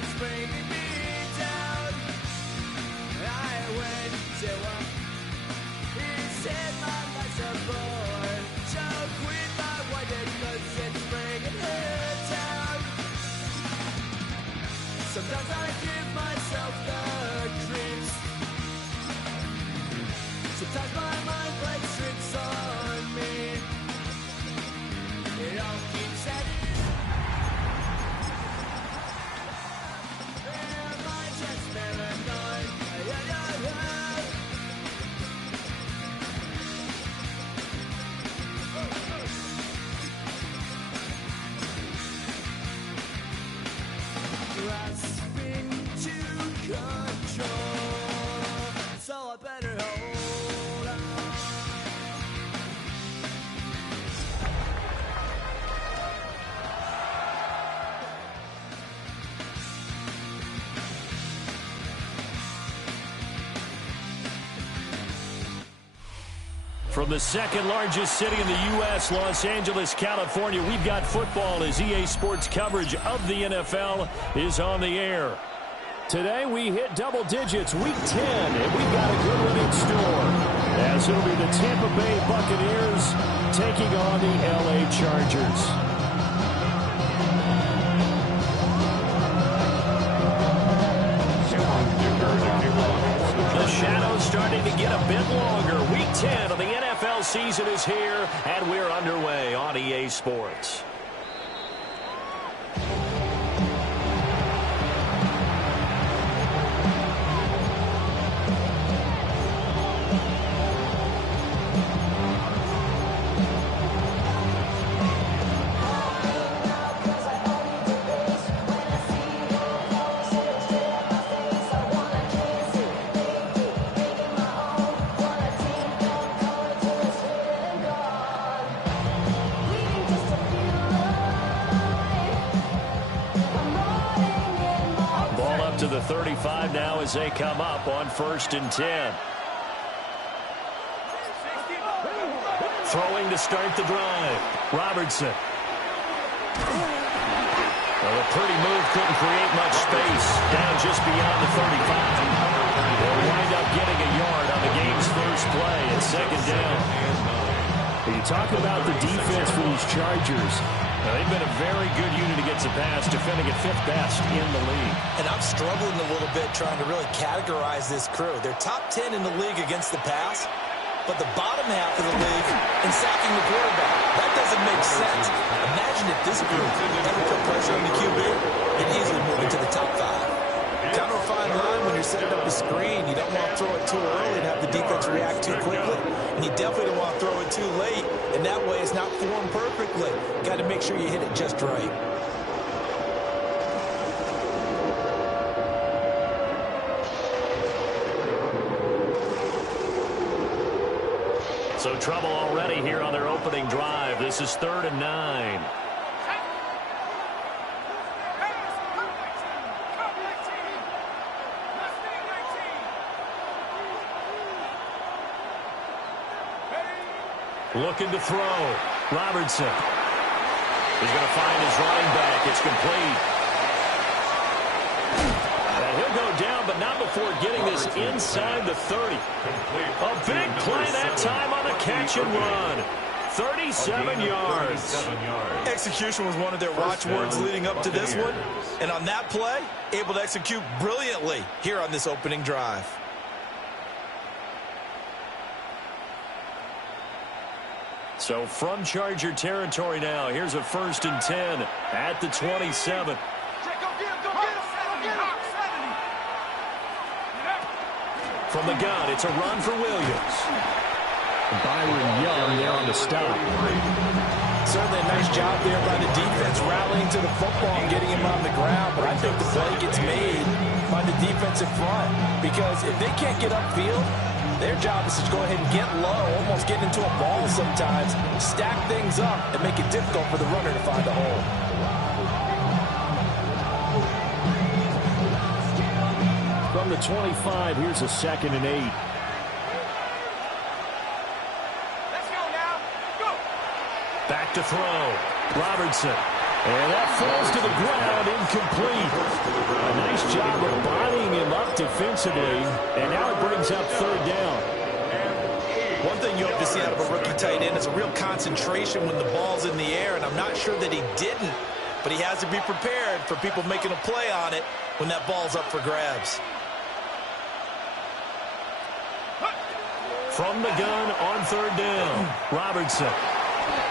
what's bringing me down. I went to him. He said my life's a bore. So quit my wonder 'cause it's bringing her down. Sometimes I give myself the creeps. Sometimes my mind plays tricks on me. It all keeps adding up. Am I just paranoid? Grasping to control, so I better hold on. From the second largest city in the U.S., Los Angeles, California, we've got football as EA Sports coverage of the NFL is on the air. Today we hit double digits, week 10, and we've got a good one in store, as it'll be the Tampa Bay Buccaneers taking on the L.A. Chargers. The shadow's starting to get a bit longer. Week 10 of the NFL season is here, and we're underway on EA Sports. To the 35 now as they come up on 1st and 10. Throwing to start the drive. Robertson. Well, a pretty move couldn't create much space. Down just beyond the 35. They'll wind up getting a yard on the game's first play at 2nd down. Are you talking about the defense for these Chargers? Now, they've been a very good unit against the pass, defending at 5th best in the league. And I'm struggling a little bit trying to really categorize this crew. They're top 10 in the league against the pass, but the bottom half of the league in sacking the quarterback. That doesn't make sense. Imagine if this group ever put pressure on the QB and easily move into the top 5. Kind of a fine line when you're setting up a screen. You don't want to throw it too early and have the defense react too quickly. And you definitely don't want to throw it too late. And that way it's not formed perfectly. Got to make sure you hit it just right. So trouble already here on their opening drive. This is 3rd and 9. Looking to throw. Robertson. He's going to find his running back. It's complete. And he'll go down, but not before getting this inside the 30. A big play that time on the catch and run. 37 yards. Execution was one of their watchwords leading up to this one. And on that play, able to execute brilliantly here on this opening drive. So from Charger territory now, here's a 1st and 10 at the 27. From the gun, it's a run for Williams. Byron Young there on the stop. Certainly a nice job there by the defense, rallying to the football and getting him on the ground. But I think the play gets made by the defensive front, because if they can't get upfield, their job is to go ahead and get low, almost get into a ball sometimes, stack things up, and make it difficult for the runner to find a hole. From the 25, here's a 2nd and 8. Let's go now. Go. Back to throw. Robertson. And that falls to the ground, incomplete. A nice job of bodying him up defensively, and now it brings up third down. One thing you hope to see out of a rookie tight end is a real concentration when the ball's in the air, and I'm not sure that he didn't, but he has to be prepared for people making a play on it when that ball's up for grabs. From the gun on third down, Robertson.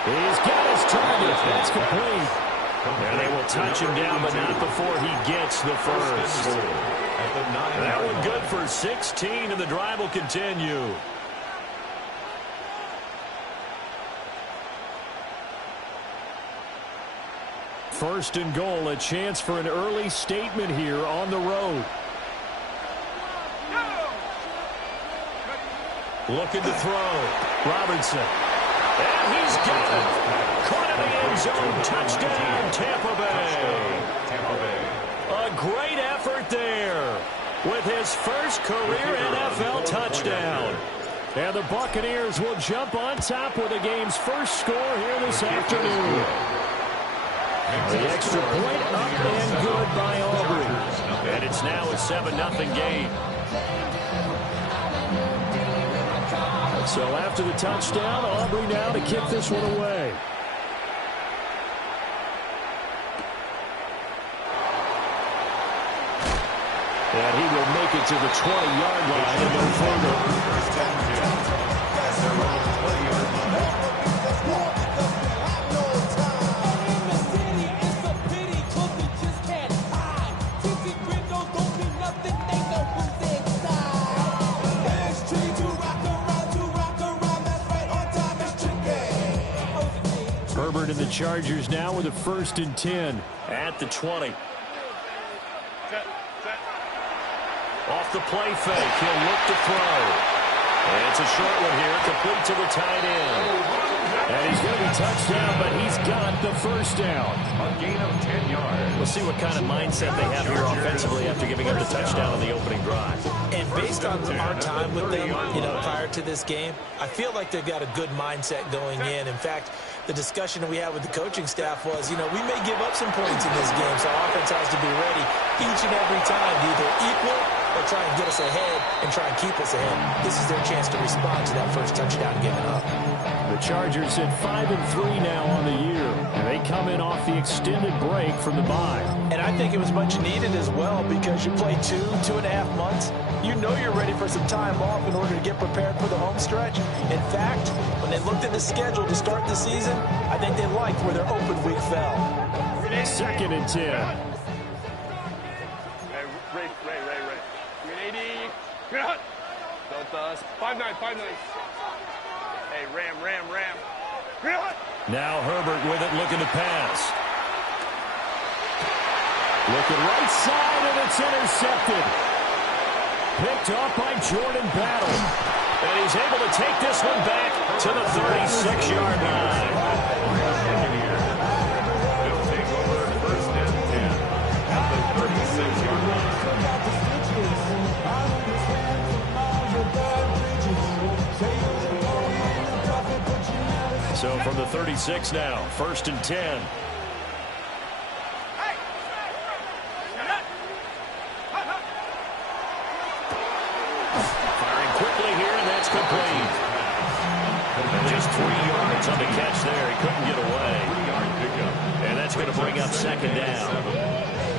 He's got his target. That's complete. And they will touch him down, but not before he gets the first. That one good for 16, and the drive will continue. First and goal, a chance for an early statement here on the road. Looking to throw. Robertson. And he's got it. Caught in the end zone. Touchdown, Tampa Bay. A great effort there with his first career NFL touchdown. And the Buccaneers will jump on top with the game's first score here this afternoon. The extra point up and good by Aubrey. And it's now a 7-0 game. So after the touchdown, Aubrey now to kick this one away. And he will make it to the 20-yard line and no further. Herbert and the Chargers now with a 1st and 10 at the 20. Off the play fake, he'll look to throw. And it's a short one here, complete to the tight end. And he's going to be touched down, but he's got the first down. A gain of 10 yards. We'll see what kind of mindset they have here offensively after giving up the touchdown on the opening drive. And based on our time with them, prior to this game, I feel like they've got a good mindset going in. In fact, the discussion that we had with the coaching staff was, we may give up some points in this game, so our offense has to be ready each and every time to either equal or try and get us ahead and try and keep us ahead. This is their chance to respond to that first touchdown given up. The Chargers at 5-3 now on the year, and they come in off the extended break from the bye. And I think it was much needed as well because you play 2.5 months. You know you're ready for some time off in order to get prepared for the home stretch. In fact, when they looked at the schedule to start the season, I think they liked where their open week fell. 2nd and 10. Ray. 380. Good. Don't us. 5-9. Hey, Ram. Good. Now Herbert with it, looking to pass. Looking right side, and it's intercepted. Picked off by Jordan Battle. And he's able to take this one back to the 36-yard line. He'll take over 1st and 10 at the 36-yard line. So from the 36 now, 1st and 10. Firing quickly here, and that's complete. Just 3 yards on the catch there. He couldn't get away. And that's going to bring up 2nd down.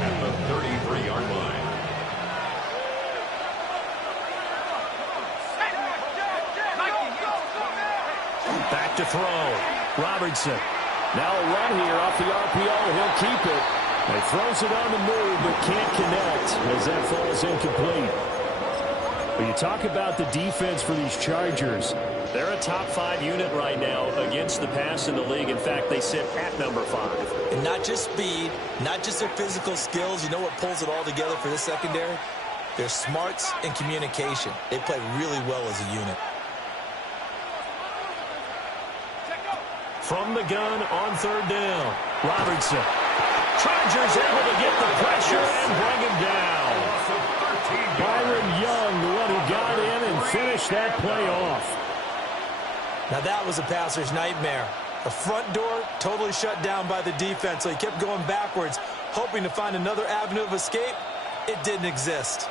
At the 33-yard line. Back to throw. Robertson. Now a run here off the RPO. He'll keep it. He throws it on the move, but can't connect as that falls incomplete. But you talk about the defense for these Chargers. They're a top 5 unit right now against the pass in the league. In fact, they sit at number 5. And not just speed, not just their physical skills. You know what pulls it all together for this secondary? Their smarts and communication. They play really well as a unit. From the gun on 3rd down, Robertson. Chargers able to get the pressure and bring him down. Byron Young, the one who got in and finished that play off. Now that was a passer's nightmare. The front door totally shut down by the defense, so he kept going backwards, hoping to find another avenue of escape. It didn't exist.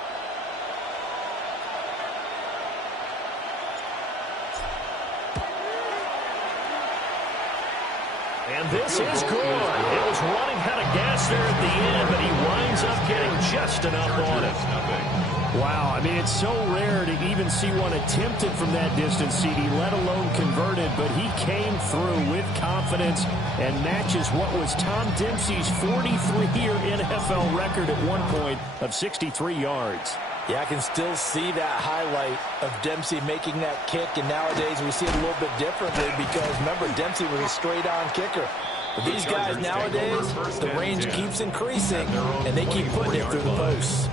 And this is good. It was running out of gas there at the end, but he winds up getting just enough on it. Wow, I mean, it's so rare to even see one attempted from that distance, CD, let alone converted, but he came through with confidence and matches what was Tom Dempsey's 43-year NFL record at one point of 63 yards. Yeah, I can still see that highlight of Dempsey making that kick, and nowadays we see it a little bit differently because, remember, Dempsey was a straight-on kicker. But these guys nowadays, the range keeps increasing, and they keep putting it through the posts.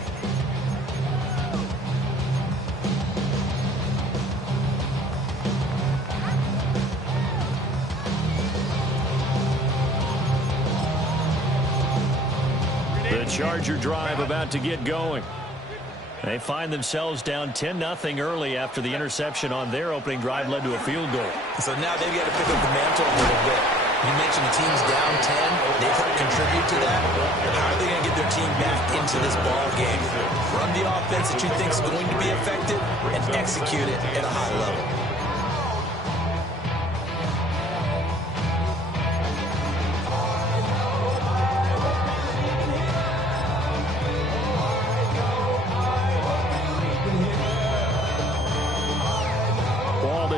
The Charger drive about to get going. They find themselves down 10-0 early after the interception on their opening drive led to a field goal. So now they've got to pick up the mantle a little bit. You mentioned the team's down 10. They've helped contribute to that. How are they going to get their team back into this ball game? Run the offense that you think is going to be effective and execute it at a high level.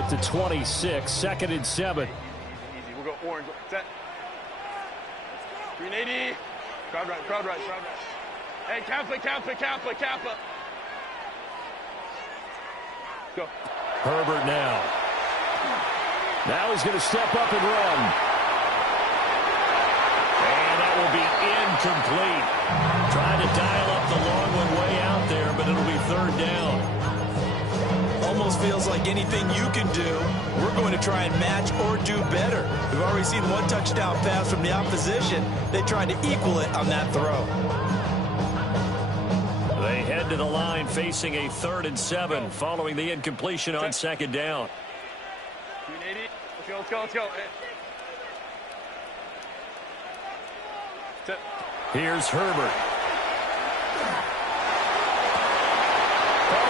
To 26, 2nd and 7. Easy, we'll go orange. Set. 380. Crowd right, crowd right, crowd right. Hey, Kappa, Kappa, Kappa, Kappa. Go. Herbert now. Now he's going to step up and run. And that will be incomplete. Trying to dial up the long one way out there, but it'll be 3rd down. Almost feels like anything you can do, we're going to try and match or do better. We've already seen one touchdown pass from the opposition. They tried to equal it on that throw. They head to the line facing a 3rd and 7 following the incompletion on 2nd down. 380. Let's go, let's go, let's go. Set. Here's Herbert.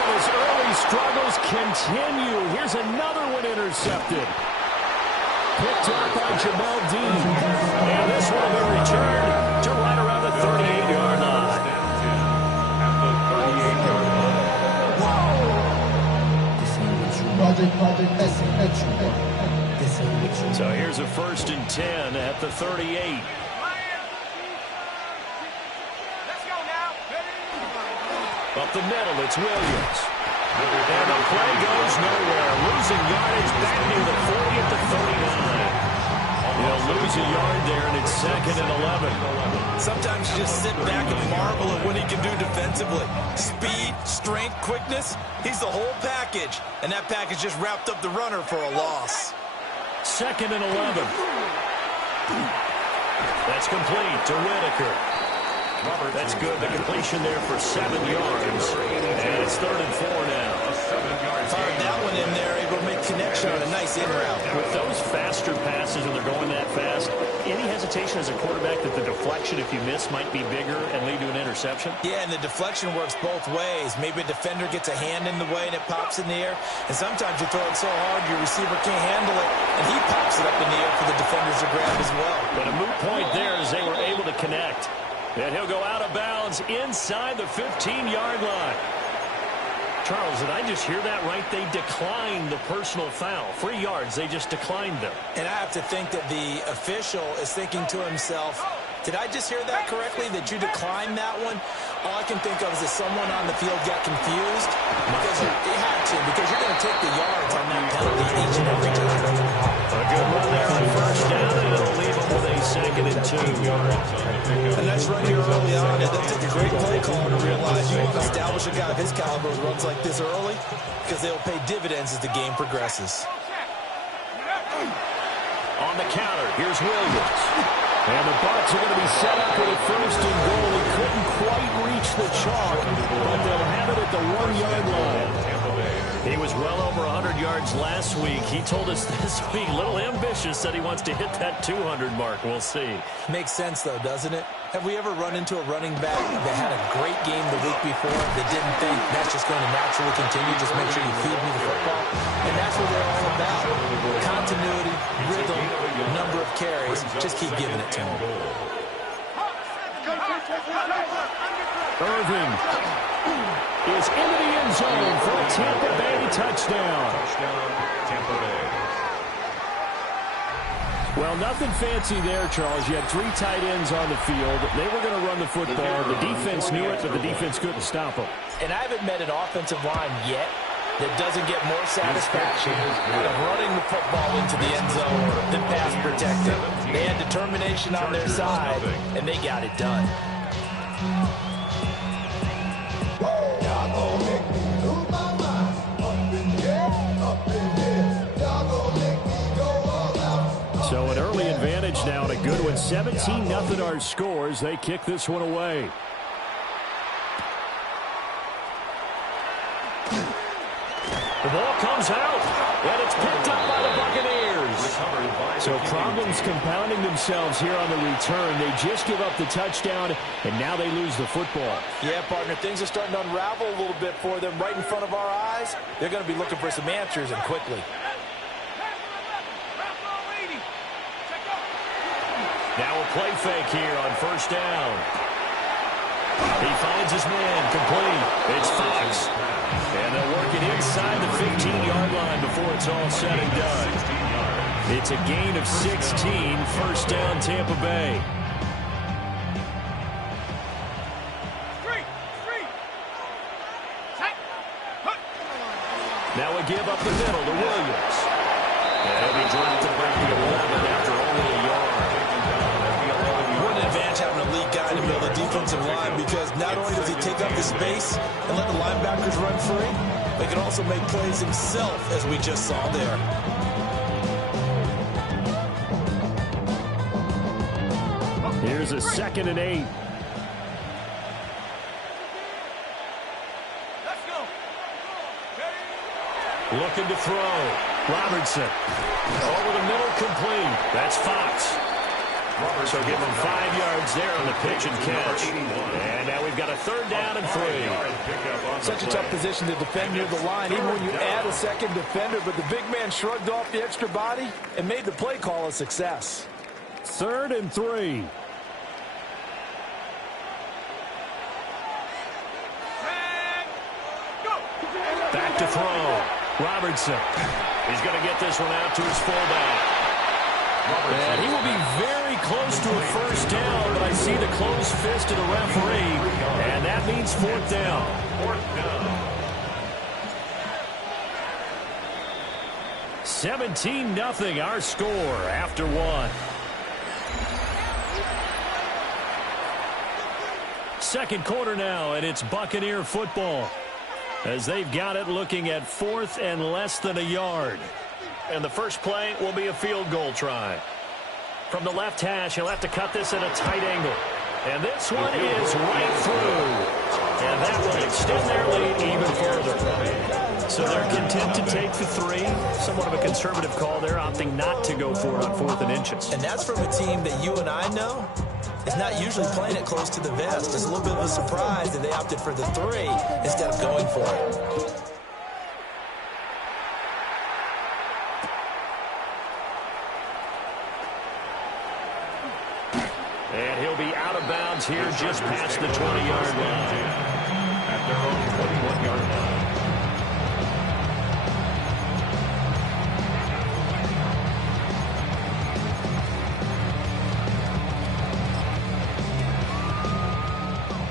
His early struggles continue. Here's another one intercepted. Picked up by Jamal Dean. And this one will be returned to right around the 38-yard line. So here's a 1st and 10 at the 38. Up the middle, it's Williams. And the play goes nowhere. Losing yardage back near the 40 at the 39. He'll lose a yard there, and it's 2nd and 11. Sometimes you just sit back and marvel at what he can do defensively. Speed, strength, quickness, he's the whole package. And that package just wrapped up the runner for a loss. 2nd and 11. That's complete to Whitaker. That's good. The completion there for 7 yards. And it's 3rd and 4 now. Fired that one in there, able to make connection on a nice in route. With those faster passes when they're going that fast, any hesitation as a quarterback that the deflection, if you miss, might be bigger and lead to an interception? Yeah, and the deflection works both ways. Maybe a defender gets a hand in the way and it pops in the air. And sometimes you throw it so hard your receiver can't handle it, and he pops it up in the air for the defenders to grab as well. But a moot point there as they were able to connect. And he'll go out of bounds inside the 15-yard line. Charles, did I just hear that right? They declined the personal foul. 3 yards, they just declined them. And I have to think that the official is thinking to himself, did I just hear that correctly, that you declined that one? All I can think of is that someone on the field got confused because they had to, because you're going to take the yards on that penalty each and every time. A good run there on 1st down, and it'll leave them with a 2nd and 2. And that's right here early on. It does take a great play caller to realize you want to establish a guy of his caliber who runs like this early because they'll pay dividends as the game progresses. On the counter, here's Williams. And the Bucs are going to be set up with a 1st and goal. He couldn't quite reach the chalk, but they'll have it at the 1-yard line. He was well over 100 yards last week. He told us this week, a little ambitious, said he wants to hit that 200 mark. We'll see. Makes sense, though, doesn't it? Have we ever run into a running back that had a great game the week before that didn't think that's just going to naturally continue? Just make sure you feed me the football. And that's what they're all about. Continuity, rhythm, number of carries. Just keep giving it to him. Irving is into the end zone for a Tampa Bay touchdown. Tampa Bay. Well, nothing fancy there, Charles. You had 3 tight ends on the field. They were going to run the football. The defense knew it, but the defense couldn't stop them. And I haven't met an offensive line yet that doesn't get more satisfaction out of running the football into the end zone than pass protecting. They had determination on their side, and they got it done. So an early advantage now and a good one. 17-0 our scores. They kick this one away. The ball comes out, and it's picked up by the Buccaneers. So problems compounding themselves here on the return. They just give up the touchdown, and now they lose the football. Yeah, partner, things are starting to unravel a little bit for them right in front of our eyes. They're going to be looking for some answers, and quickly. Now a play fake here on first down. He finds his man complete. It's Fox. And they'll work it inside the 15-yard line before it's all said and done. It's a gain of 16, first down Tampa Bay. Now we give up the middle to Williams. And he'll be dropped to break the 11 after only a yard. What an advantage having a lead guy to build a defensive line, because not only does he take up the space and let the linebackers run free, but he can also make plays himself, as we just saw there. Here's a 2nd and 8. Looking to throw. Robertson. Over the middle, complete. That's Fox. So give him 5 yards there on the pitch and catch. And now we've got a 3rd down and 3. Such a tough position to defend near the line, even when you add a second defender. But the big man shrugged off the extra body and made the play call a success. 3rd and 3. Back to throw. Robertson. He's going to get this one out to his fullback. And he will be very close to a first down, but I see the closed fist of the referee, and that means 4th down. 17-0 our score after 1. Second quarter now, and it's Buccaneer football, as they've got it looking at 4th and less than a yard. And the first play will be a field goal try. From the left hash, he'll have to cut this at a tight angle. And this one is right through. And that will extend their lead even further. So they're content to take the 3. Somewhat of a conservative call there, opting not to go for it on 4th and inches. And that's from a team that you and I know is not usually playing it close to the vest. It's a little bit of a surprise that they opted for the 3 instead of going for it. And he'll be out of bounds here just past the 20-yard line. At their own 21-yard line.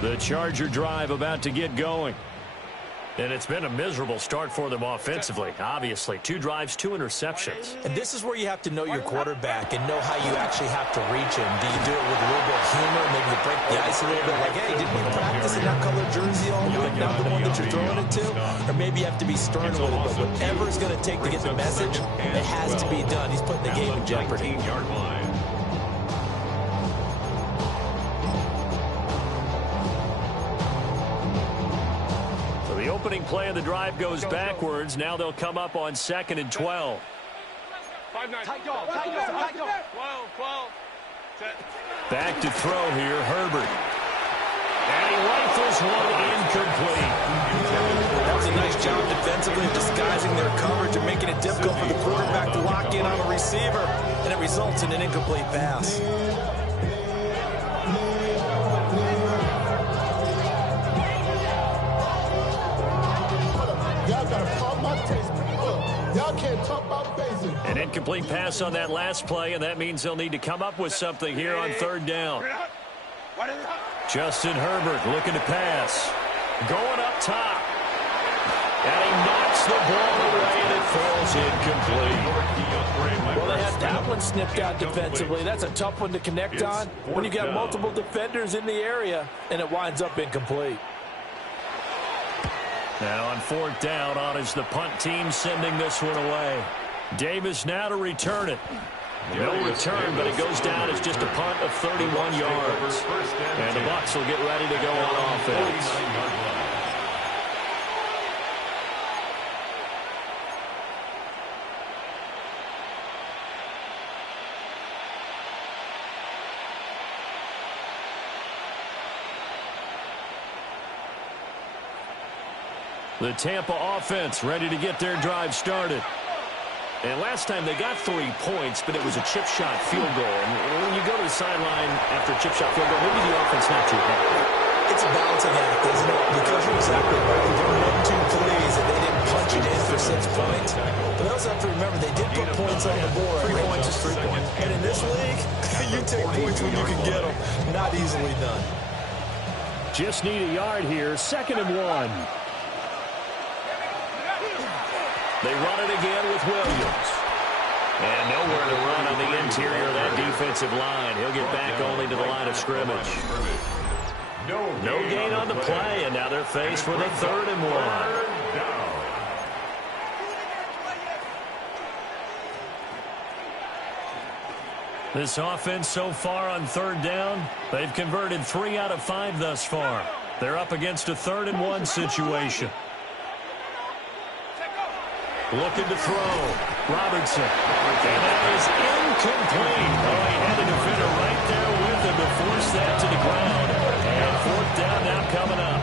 The Charger drive about to get going. And it's been a miserable start for them offensively, obviously. 2 drives, 2 interceptions. And this is where you have to know your quarterback and know how you actually have to reach him. Do you do it with a little bit of humor, maybe you break the ice a little bit, like, hey, didn't you practice in that colored jersey all week, now the one that you're throwing it to? Or maybe you have to be stern with it, but whatever it's going to take to get the message, it has to be done. He's putting the game in jeopardy. opening play of the drive goes backwards. Now they'll come up on 2nd and 12. 5-9. 12, 12. Set. Back to throw here, Herbert. And he rifles one incomplete. That was a nice job defensively of disguising their coverage and making it difficult for the quarterback to lock in on a receiver, and it results in an incomplete pass. An incomplete pass on that last play, and that means they'll need to come up with something here on 3rd down. Justin Herbert looking to pass. Going up top. And he knocks the ball away, and it falls incomplete. Well, they had that one snipped out defensively. That's a tough one to connect on when you got multiple defenders in the area, and it winds up incomplete. Now on 4th down, on is the punt team sending this one away. Davis now to return it. No return, but it goes down as just a punt of 31 yards. And the Bucs will get ready to go on offense. The Tampa offense ready to get their drive started. And last time they got 3 points, but it was a chip shot field goal. And when you go to the sideline after a chip shot field goal, maybe the offense not too happy. It's a balancing act, isn't it? Because you're exactly right. There were 1-2 plays and they didn't punch it in for 6 points. But they also have to remember they did put points on the board. 3 points is 3 points. And in this league, you take points when you can get them. Not easily done. Just need a yard here. 2nd and 1. They run it again with Williams. And nowhere to run on the interior of that defensive line. He'll get back only to the line of scrimmage. No gain on the play, and now they're faced with a 3rd and 1. This offense so far on 3rd down, they've converted 3 out of 5 thus far. They're up against a 3rd and 1 situation. Looking to throw. Robertson. And that is incomplete. Oh, he had a defender right there with him to force that to the ground. And 4th down now coming up.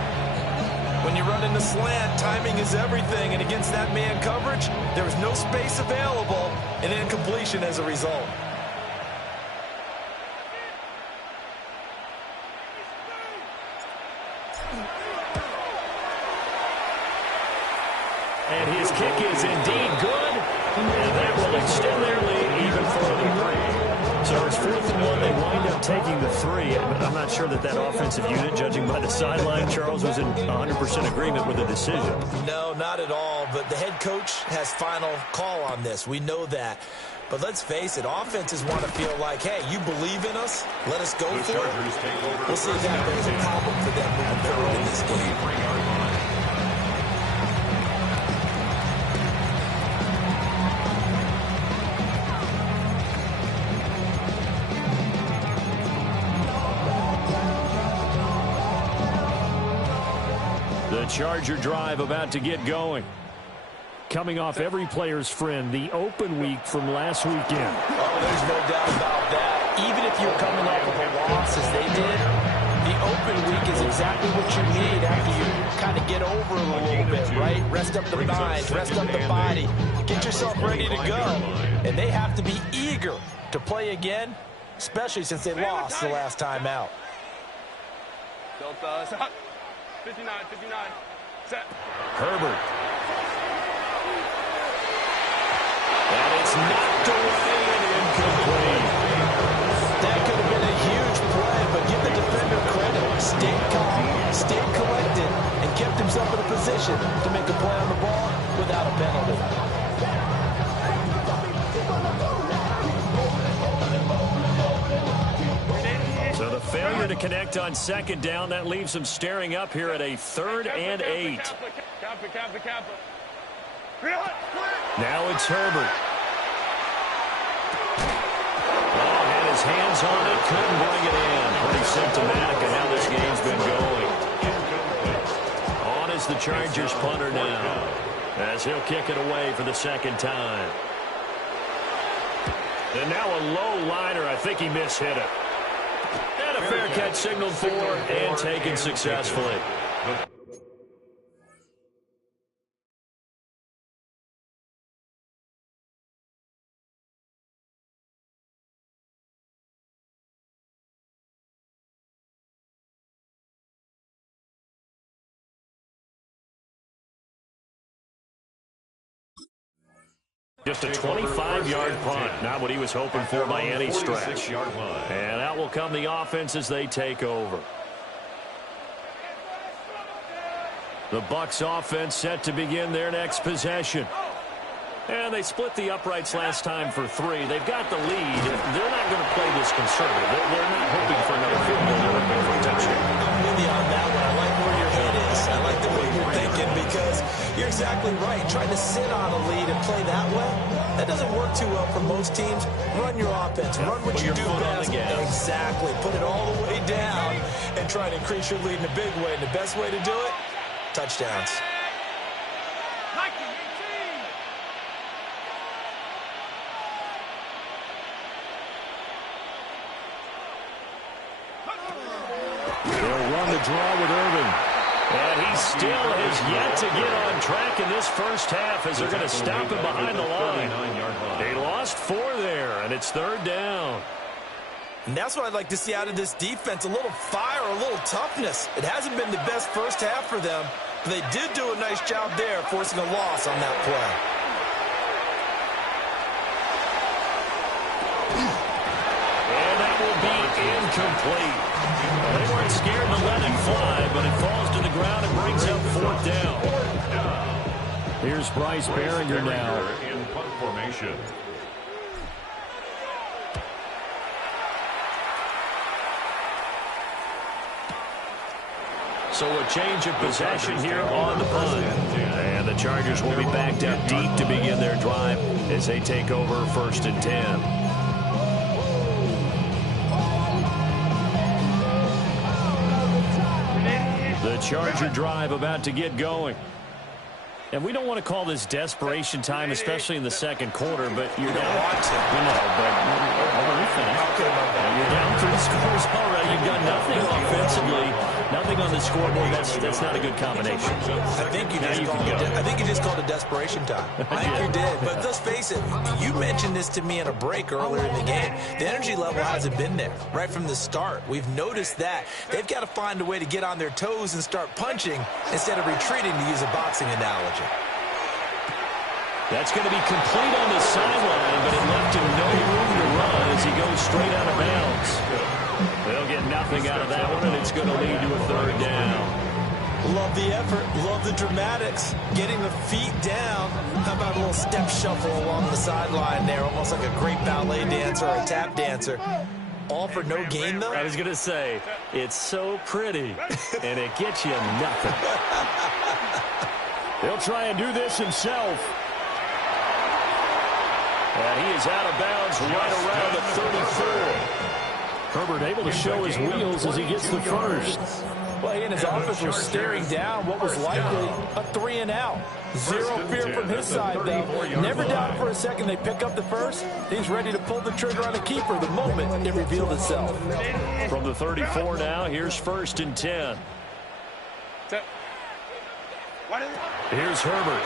When you run in the slant, timing is everything. And against that man coverage, there was no space available, and an incompletion as a result. And his kick is indeed good. And that will extend their lead even further. So it's 4th and 1. They wind up taking the 3. I'm not sure that offensive unit, judging by the sideline, Charles, was in 100% agreement with the decision. No, not at all. But the head coach has final call on this. We know that. But let's face it, offenses want to feel like, hey, you believe in us, let us go for it. We'll see if that becomes a problem for them moving forward in this game. The Charger drive about to get going. Coming off every player's friend, the open week from last weekend. Oh, there's no doubt about that. Even if you're coming off of a loss as they did, the open week is exactly what you need after you kind of get over it a little bit, right? Rest up the mind, rest up the body, get yourself ready to go. And they have to be eager to play again, especially since they lost the last time out. 59, 59. Set. Herbert. And it's knocked away and incomplete. That could have been a huge play, but give the defender credit. Stayed calm, stayed collected, and kept himself in a position to make a play on the ball without a penalty. So the failure to connect on 2nd down, that leaves them staring up here at a 3rd and 8. Now it's Herbert. Oh, had his hands on it, couldn't bring it in. Pretty symptomatic of how this game's been going. On his is the Chargers punter now, as he'll kick it away for the second time. And now a low liner. I think he mishit it. And a fair catch signaled for and taken successfully. Just a 25-yard punt, not what he was hoping for by any stretch. And out will come the offense as they take over. The Bucs offense set to begin their next possession. And they split the uprights last time for 3. They've got the lead. They're not going to play this conservative. They're not hoping for another field goal. They're hoping for a touchdown. I'm with you on that one. I like where your head is. I like the way you're thinking because you're exactly right. Trying to sit on a lead and play that way, that doesn't work too well for most teams. Run your offense. Run what you do best. Exactly. Put it all the way down and try to increase your lead in a big way. And the best way to do it, touchdowns. They'll run the draw with Irvin. And he still has yet to get on track in this first half as they're going to stop him behind the line. They lost 4 there, and it's 3rd down. And that's what I'd like to see out of this defense, a little fire, a little toughness. It hasn't been the best first half for them, but they did do a nice job there forcing a loss on that play. And that will be incomplete. Well, they weren't scared to let it fly, but it falls to the ground and brings up 4th down. Here's Bryce Behringer now in punt formation. So a change of possession here on the punt. And the Chargers will be backed up deep to begin their drive as they take over 1st and 10. The Charger drive about to get going. And we don't want to call this desperation time, especially in the second quarter, but you're down. You're down 3 scores already. You've got nothing offensively, nothing on the scoreboard. That's not a good combination. I think you just called it desperation time. I think you did. But let's face it, you mentioned this to me in a break earlier in the game. The energy level hasn't been there right from the start. We've noticed that. They've got to find a way to get on their toes and start punching instead of retreating, to use a boxing analogy. That's going to be complete on the sideline, but it left him no room to run as he goes straight out of bounds. They'll get nothing out of that one, and it's going to lead to a 3rd down. Love the effort. Love the dramatics. Getting the feet down. How about a little step shuffle along the sideline there, almost like a great ballet dancer or a tap dancer. All for no gain, though? I was going to say, it's so pretty, and it gets you nothing. He'll try and do this himself. And he is out of bounds right around the 34. Herbert able to show his wheels as he gets the first. Well, he and his offense were staring down what was likely a 3 and out. Zero fear from his side, though. Never doubted for a second they pick up the first. He's ready to pull the trigger on a keeper the moment it revealed itself. From the 34 now, here's 1st and 10. Here's Herbert.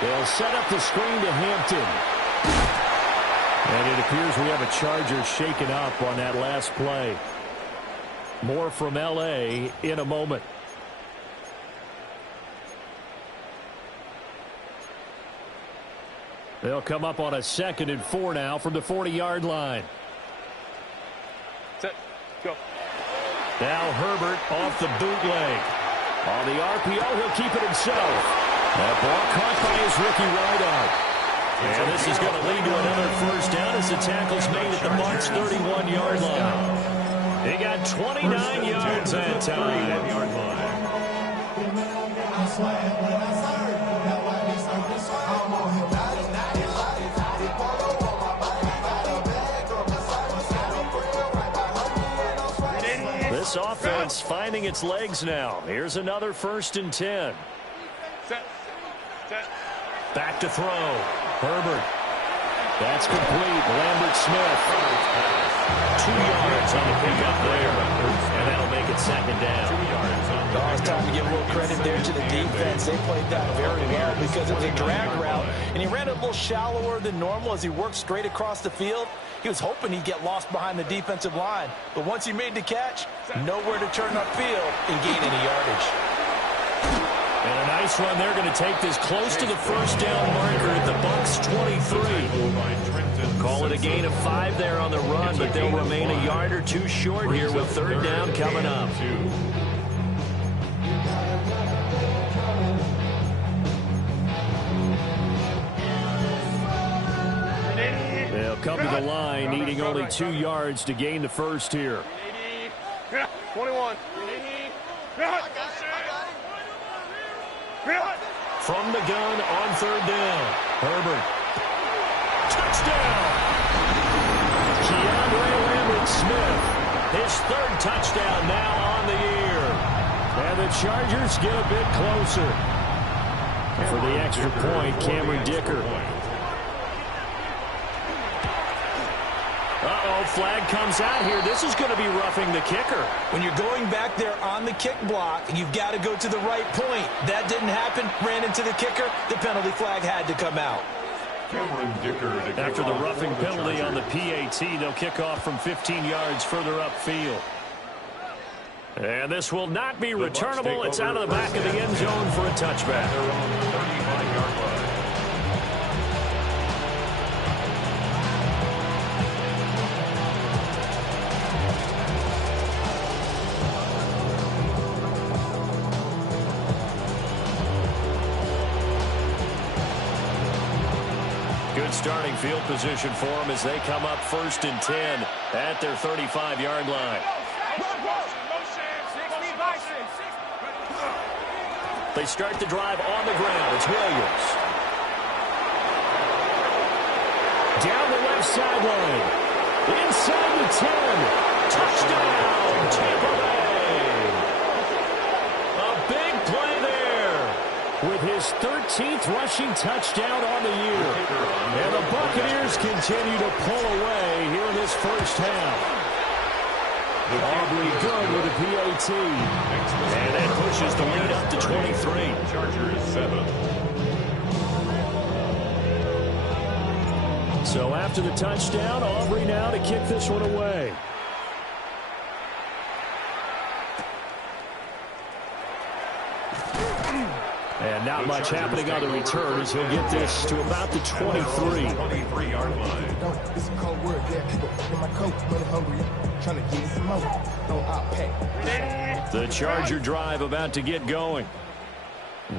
They'll set up the screen to Hampton. And it appears we have a Charger shaken up on that last play. More from L.A. in a moment. They'll come up on a 2nd and 4 now from the 40-yard line. Set. Go. Now Herbert off the bootleg. On the RPO, he'll keep it himself. That ball caught by his rookie wideout. And this is going to lead to another 1st down as the tackle's made at the Bucs' 31-yard line. They got 29 yards that time. This offense finding its legs now. Here's another 1st and 10. Set. Back to throw. Herbert. That's complete. Lambert Smith. 2 yards on the pickup there. And that'll make it 2nd down. 2 yards. It's time to give a little credit there to the defense. They played that very well because it was a drag route, and he ran it a little shallower than normal as he worked straight across the field. He was hoping he'd get lost behind the defensive line, but once he made the catch, nowhere to turn upfield and gain any yardage. And a nice run. They're going to take this close to the 1st down marker at the Bucs 23. Call it a gain of 5 there on the run, but they'll remain a yard or 2 short here with 3rd down coming up. They'll come to the line, needing only 2 yards to gain the 1st here. 21. From the gun on 3rd down. Herbert. Touchdown! Keandre Lambert-Smith. His 3rd touchdown now on the year. And the Chargers get a bit closer. For the extra point, Cameron Dicker. Uh-oh, flag comes out here. This is going to be roughing the kicker. When you're going back there on the kick block, you've got to go to the right point. That didn't happen. Ran into the kicker. The penalty flag had to come out. After the roughing penalty on the PAT, they'll kick off from 15 yards further upfield. And this will not be returnable. It's out of the back of the end zone for a touchback. Good starting field position for them as they come up 1st and 10 at their 35-yard line. They start the drive on the ground. It's Williams. Down the left sideline. Inside the 10. Touchdown, Tampa Bay. A big play there with his 13th rushing touchdown on the year. And the Buccaneers continue to pull away here in this 1st half. Aubrey good with a PAT. And that pushes the lead up to 23. Chargers 7. So after the touchdown, Aubrey now to kick this one away. And not much happening on the return as he'll get this to about the 23. 23-yard line. It's a cold word, yeah. People in my coat, money hungry, trying to get some more. Don't outpack. The Charger drive about to get going.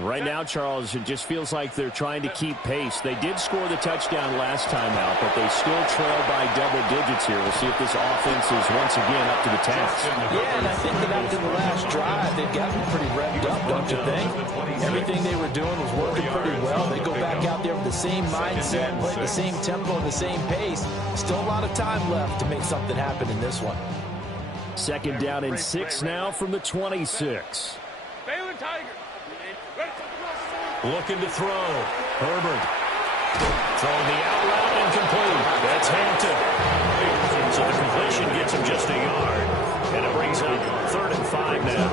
Right now, Charles, it just feels like they're trying to keep pace. They did score the touchdown last time out, but they still trail by double digits here. We'll see if this offense is once again up to the task. Yeah, and I think that after the last drive, they've gotten pretty revved up, don't you think? Everything they were doing was working pretty well. They go back out there with the same mindset, play the same tempo and the same pace. Still a lot of time left to make something happen in this one. 2nd down and 6 now from the 26. Baylor Tiger. Looking to throw. Herbert. Throwing the out route incomplete. That's Hampton. So the completion gets him just a yard. And it brings up 3rd and 5 now.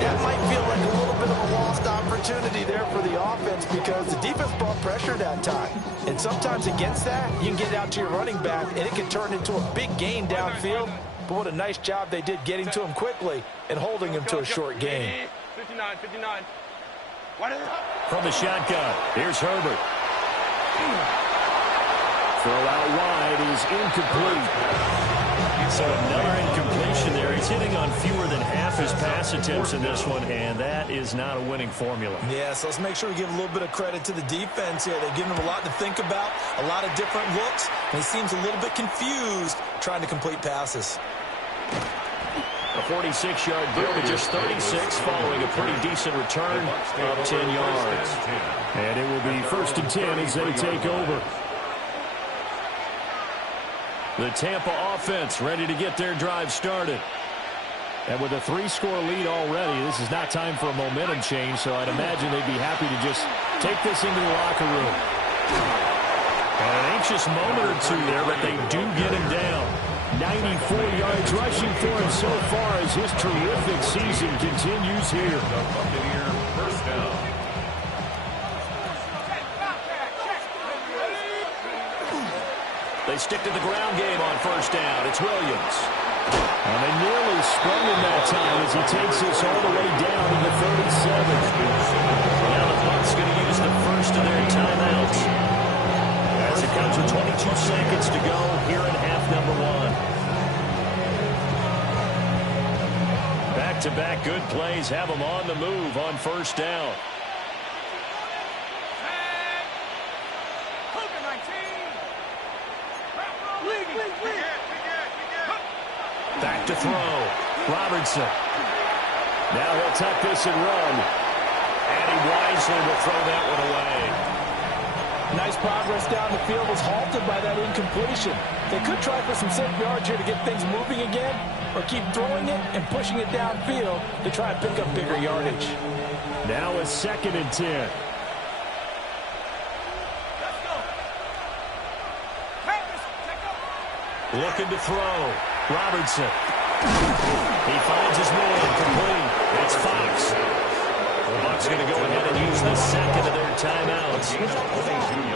That might feel like a little bit of a lost opportunity there for the offense because the defense brought pressure that time. And sometimes against that, you can get out to your running back, and it can turn into a big gain downfield. But what a nice job they did getting to him quickly and holding him to a short gain. 59. From the shotgun, here's Herbert. Throw out wide is incomplete. So another incompletion there. He's hitting on fewer than half his pass attempts in this one, and that is not a winning formula. Yeah, so let's make sure we give a little bit of credit to the defense here. They're giving him a lot to think about, a lot of different looks, and he seems a little bit confused trying to complete passes. A 46-yard boot at just 36 following a pretty decent return of 10 yards. And it will be 1st and 10 as they take over. The Tampa offense ready to get their drive started. And with a 3-score lead already, this is not time for a momentum change, so I'd imagine they'd be happy to just take this into the locker room. And an anxious moment or two there, but they do get him down. 94 yards rushing for him so far as his terrific season continues here. The Buccaneer first down. They stick to the ground game on first down. It's Williams. And they nearly sprung him that time as he takes this all the way down to the 37. Now the Bucs going to use the first of their timeouts as it comes with 22 seconds to go here in half number 1. Back-to-back good plays have them on the move on first down. Back to throw. Robertson. Now he'll tuck this and run. And he wisely will throw that one away. Nice progress down the field was halted by that incompletion. They could try for some safe yards here to get things moving again, or keep throwing it and pushing it downfield to try and pick up bigger yardage. Now a 2nd and 10. Looking to throw. Robertson. He finds his man complete. It's Fox. The Bucs going to go ahead and use the second of their timeouts.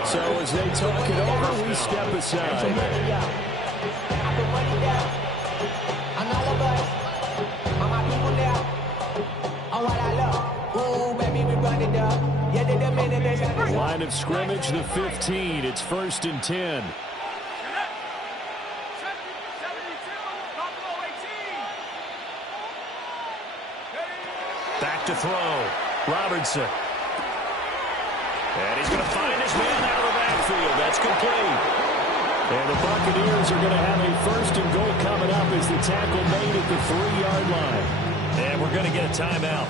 So as they talk it over, we step aside. Line of scrimmage, the 15. It's 1st and 10. Back to throw. Robertson. And he's going to find his man out of the backfield. That's complete. And the Buccaneers are going to have a 1st and goal coming up as the tackle made at the 3-yard line. And we're going to get a timeout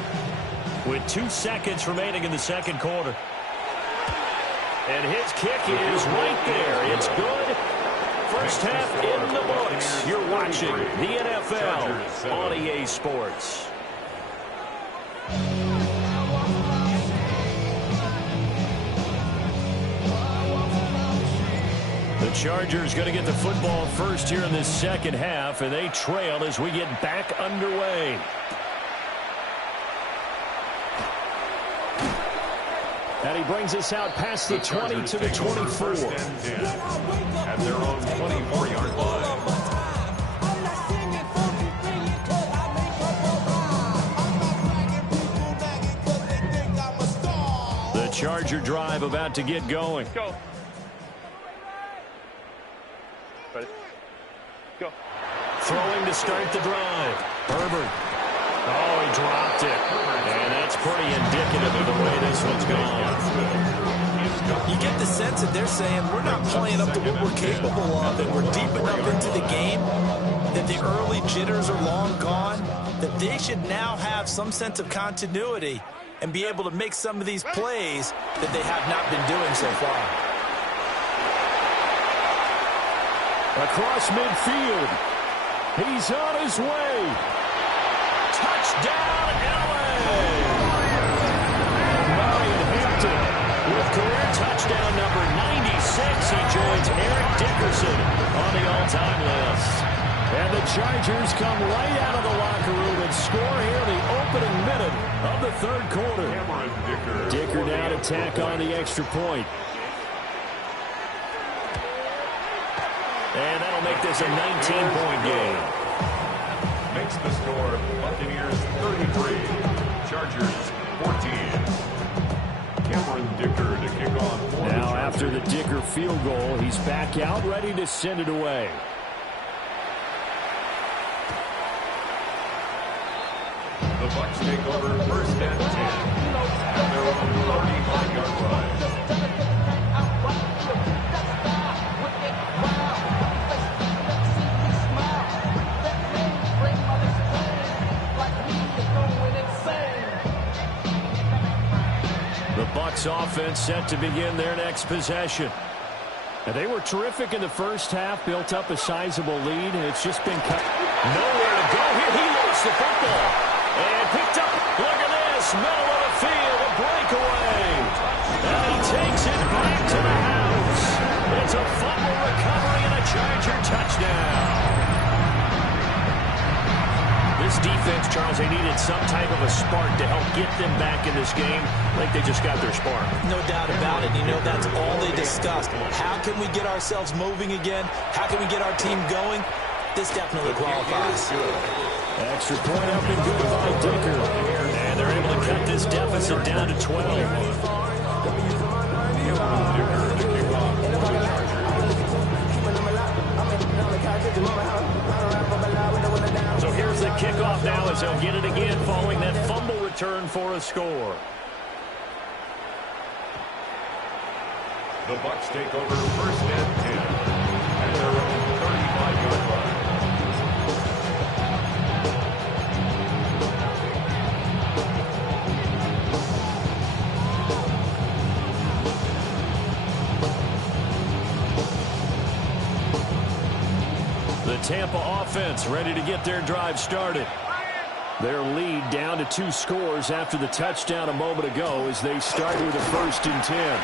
with 2 seconds remaining in the second quarter. And his kick is right there. It's good. First half in the books. You're watching the NFL on EA Sports. The Chargers going to get the football first here in this second half, and they trail as we get back underway. And he brings us out past the 20 to the 24. At their own 24-yard line. The Charger drive about to get going. Go. Ready? Go. Throwing to start the drive. Herbert. Oh, he dropped it. And that's pretty indicative of the way this one's gone. You get the sense that they're saying we're not playing up to what we're capable of, and we're deep enough into the game that the early jitters are long gone, that they should now have some sense of continuity and be able to make some of these plays that they have not been doing so far. Across midfield. He's on his way. Touchdown, L.A. Marion Hampton with career touchdown number 96. He joins Eric Dickerson on the all-time list. And the Chargers come right out of the locker room and score here in the opening minute of the third quarter. Dicker now to tack on the extra point. And that'll make this a 19-point game. Makes the score Buccaneers 33, Chargers 14. Cameron Dicker to kick off for the Now Chargers. after the Dicker field goal, he's back out ready to send it away. The Bucs take over 1st and 10 at their own 35-yard line. The Bucs offense set to begin their next possession. And they were terrific in the first half, built up a sizable lead, and it's just been cut. Nowhere to go here. He lost the football. And picked up. Look at this. Middle of the field. A breakaway. And he takes it back to the house. It's a fumble recovery and a Charger touchdown. This defense, Charles, they needed some type of a spark to help get them back in this game. I think they just got their spark. No doubt about it. You know, that's all they discussed. How can we get ourselves moving again? How can we get our team going? This definitely qualifies. Extra point up and good by Dicker. And they're able to cut this deficit down to 12. So here's the kickoff now as they'll get it again following that fumble return for a score. The Bucs take over first and 10 at their own 35-yard line. The Tampa offense ready to get their drive started. Their lead down to 2 scores after the touchdown a moment ago as they start with a 1st and 10.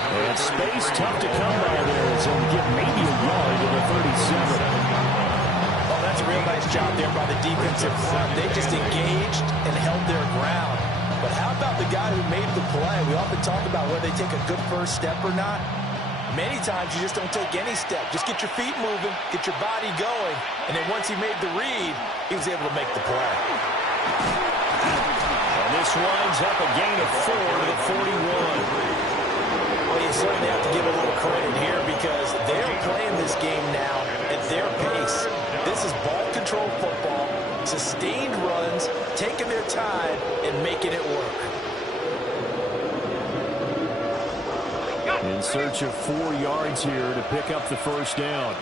And space tough to come by there as they'll get maybe a yard to the 37. Oh, that's a real nice job there by the defensive front. They just engaged and held their ground. But how about the guy who made the play? We often talk about whether they take a good first step or not. Many times you just don't take any step. Just get your feet moving, get your body going, and then once he made the read, he was able to make the play. And this winds up a gain of 4 to the 41. Well, you certainly have to give a little credit here because they're playing this game now at their pace. This is ball control football, sustained runs, taking their time, and making it work. In search of 4 yards here to pick up the first down.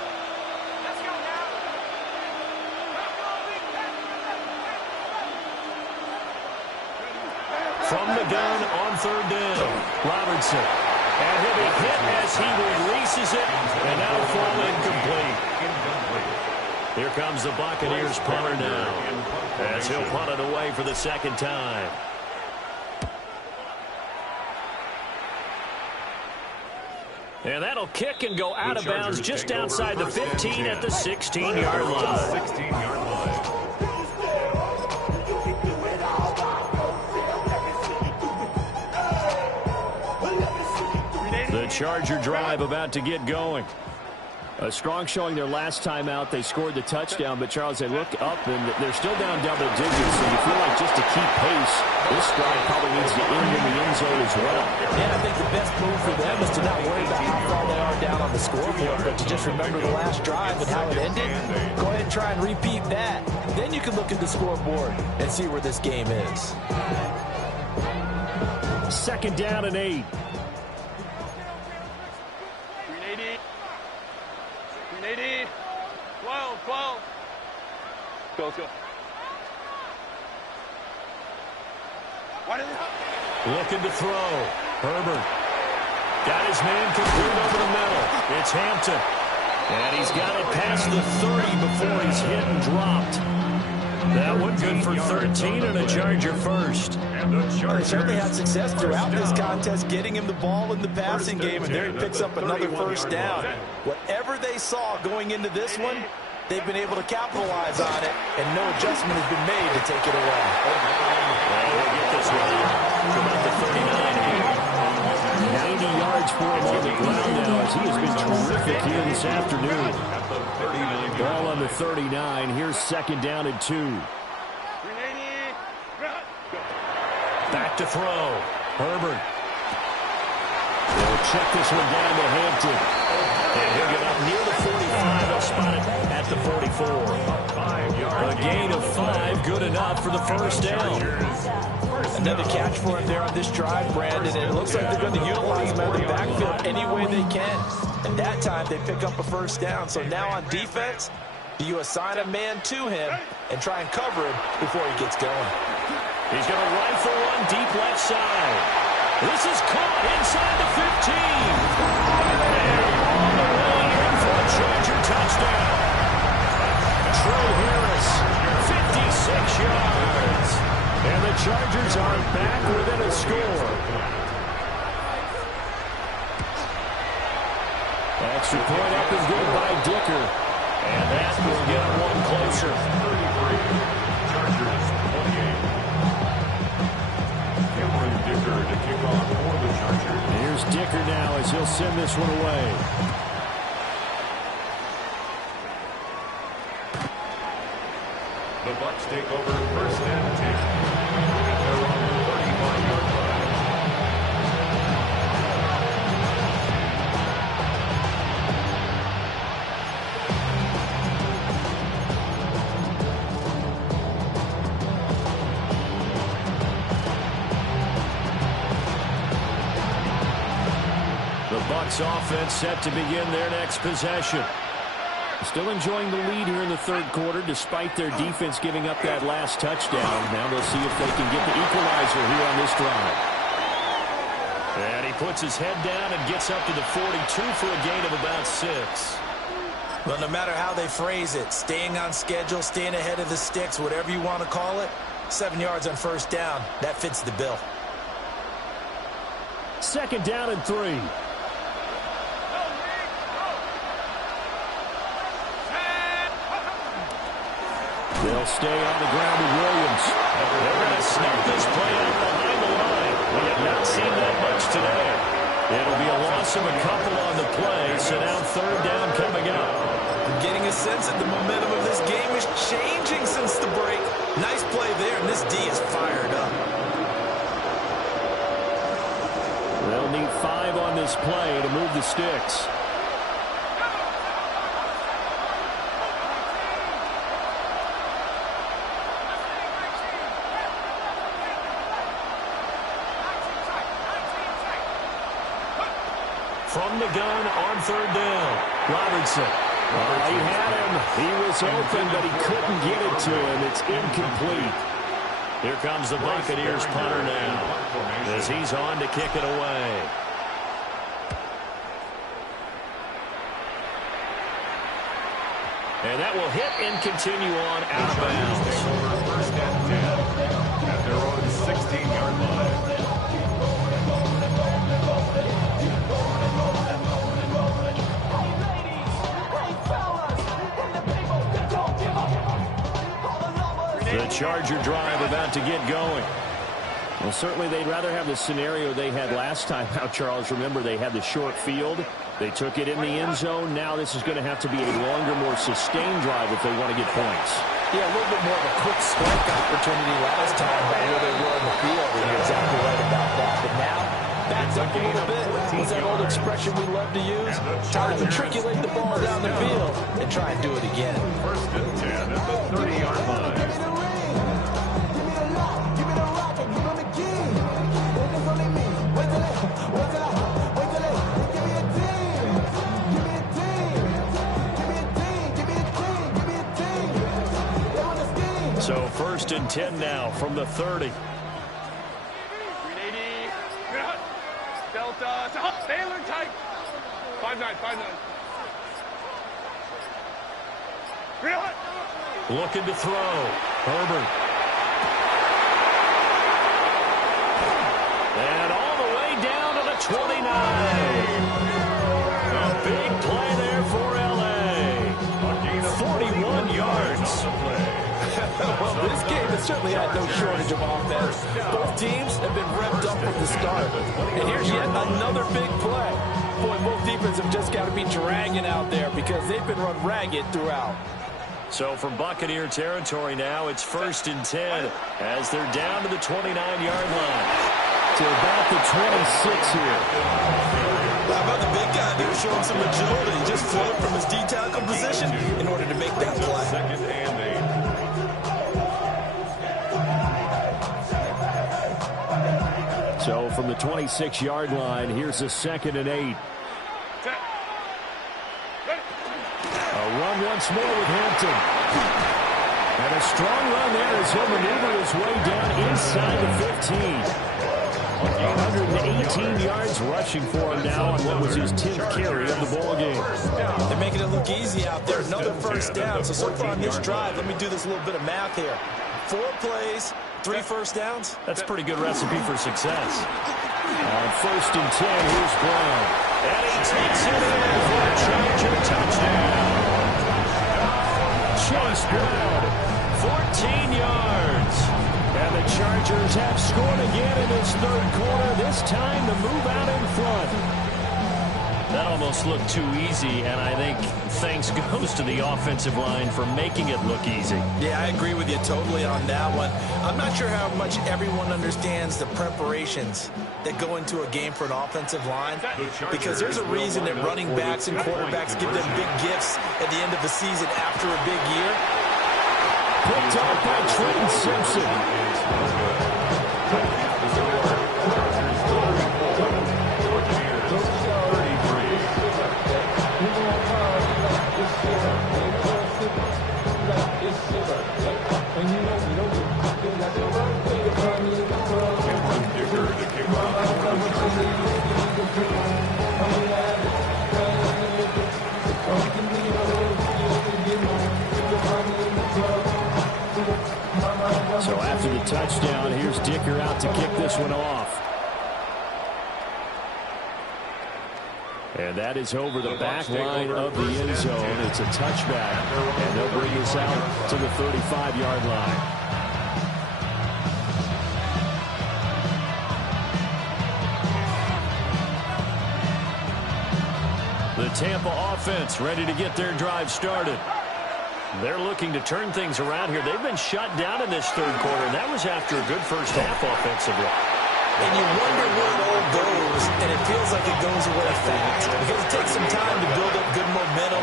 From the gun on 3rd down, Robertson. And he'll be hit as he releases it, and that'll fall incomplete. Here comes the Buccaneers punter now, as he'll punt it away for the 2nd time. And that'll kick and go out of bounds just outside the 15 at the 16-yard line. 16-yard line. The Charger drive about to get going. A strong showing their last time out. They scored the touchdown, but Charles, they look up and they're still down double digits. So you feel like just to keep pace, this drive probably needs to end in the end zone as well. And I think the best move for them is to not worry about how far they are down on the scoreboard, but to just remember the last drive and how it ended. Go ahead and try and repeat that. Then you can look at the scoreboard and see where this game is. 2nd down and 8. 380. 12. Go, let's go. Looking to throw. Herbert. Got his man complete over the middle. It's Hampton. And he's got it past the 30 before he's hit and dropped. That one good for 13 and a Charger first. They certainly had success throughout this contest getting him the ball in the passing game, and there he picks up another 1st down. Whatever they saw going into this one, they've been able to capitalize on it, and no adjustment has been made to take it away. Well, we'll get this one to about the 39 here. 90 yards for him on the ground now as he has been terrific here this afternoon. Ball on the 39. Here's 2nd down and 2. Back to throw. Herbert. They'll check this one down to Hampton. And he'll get up near the 45. They'll spot it at the 44. A gain of 5, good enough for the 1st down. Another catch for him there on this drive, Brandon, and it looks like they're going to utilize him out of the backfield any way they can. And that time they pick up a 1st down. So now on defense, you assign a man to him and try and cover him before he gets going. He's going to rifle one deep left side. This is caught inside the 15. And all the way in for a Charger touchdown. Trey Harris, 50 Chargers are back within a score. Extra point up and good by Dicker. And that will get one closer. 33. Chargers 28. Cameron Dicker to kick off for the Chargers. Here's Dicker now as he'll send this one away. The Bucs take over first and 10. At their own 35-yard line. The Bucs offense set to begin their next possession. Still enjoying the lead here in the third quarter despite their defense giving up that last touchdown. Now they'll see if they can get the equalizer here on this drive. And he puts his head down and gets up to the 42 for a gain of about 6. Well, no matter how they phrase it, staying on schedule, staying ahead of the sticks, whatever you want to call it, 7 yards on first down, that fits the bill. Second down and 3. They'll stay on the ground with Williams. They're going to snap this play out behind the line. We have not seen that much today. It'll be a loss of a couple on the play, so now third down coming up. I'm getting a sense that the momentum of this game is changing since the break. Nice play there, and this D is fired up. They'll need 5 on this play to move the sticks. From the gun on third down. Robertson. He had him. He was open, but he couldn't get it to him. It's incomplete. Here comes the Buccaneers punter now as he's on to kick it away. And that will hit and continue on out of bounds. First and 10 at their own 16-yard line. The Charger drive about to get going. Well, certainly they'd rather have the scenario they had last time out, Charles. Remember, they had the short field. They took it in the end zone. Now this is going to have to be a longer, more sustained drive if they want to get points. Yeah, a little bit more of a quick strike opportunity last time by where they were in the field. And you're exactly right about that. But now, backs up a little bit. What's that old expression we love to use? Time to matriculate the ball down the field and try and do it again. First and 10 at the 30-yard line. So first and 10 now from the 30. 380. Delta. Baylor tight. 5-9. 5-9. Looking to throw. Herbert. And all the way down to the 29. A big play there for L.A. 41 yards. Well, this game has certainly had no shortage of offense. Both teams have been revved up from the start. And here's yet another big play. Boy, both defenses have just got to be dragging out there because they've been run ragged throughout. So from Buccaneer territory now, it's first and 10 as they're down to the 29-yard line. To about the 26 here. How about the big guy there showing some agility? He just float from his D-tackle position in order to make that play. Second and 8. So from the 26-yard line, here's a second and 8. A run once more with Hampton. And a strong run there as he'll maneuver his way down inside the 15. 118 yards rushing for him now on what was his 10th carry of the ball game. They're making it look easy out there. Another first down. So far on this drive, let me do this little bit of math here. 4 plays, 3 first downs? That's a pretty good recipe for success. On 1st and 10, here's Brown. And he takes it in for a Charger touchdown. Chase Brown, 14 yards. And the Chargers have scored again in this third quarter, this time to move out in front. That almost looked too easy, and I think thanks goes to the offensive line for making it look easy. Yeah, I agree with you totally on that one. I'm not sure how much everyone understands the preparations that go into a game for an offensive line, because there's a reason that running backs and quarterbacks give them big gifts at the end of the season after a big year. Picked up by Trenton Simpson. So after the touchdown, here's Dicker out to kick this one off. And that is over the back line of the end zone. It's a touchback, and they'll bring us out to the 35-yard line. The Tampa offense ready to get their drive started. They're looking to turn things around here. They've been shut down in this third quarter, and that was after a good first half offensively. And you wonder where it all goes, and it feels like it goes away fast, because it takes some time to build up good momentum,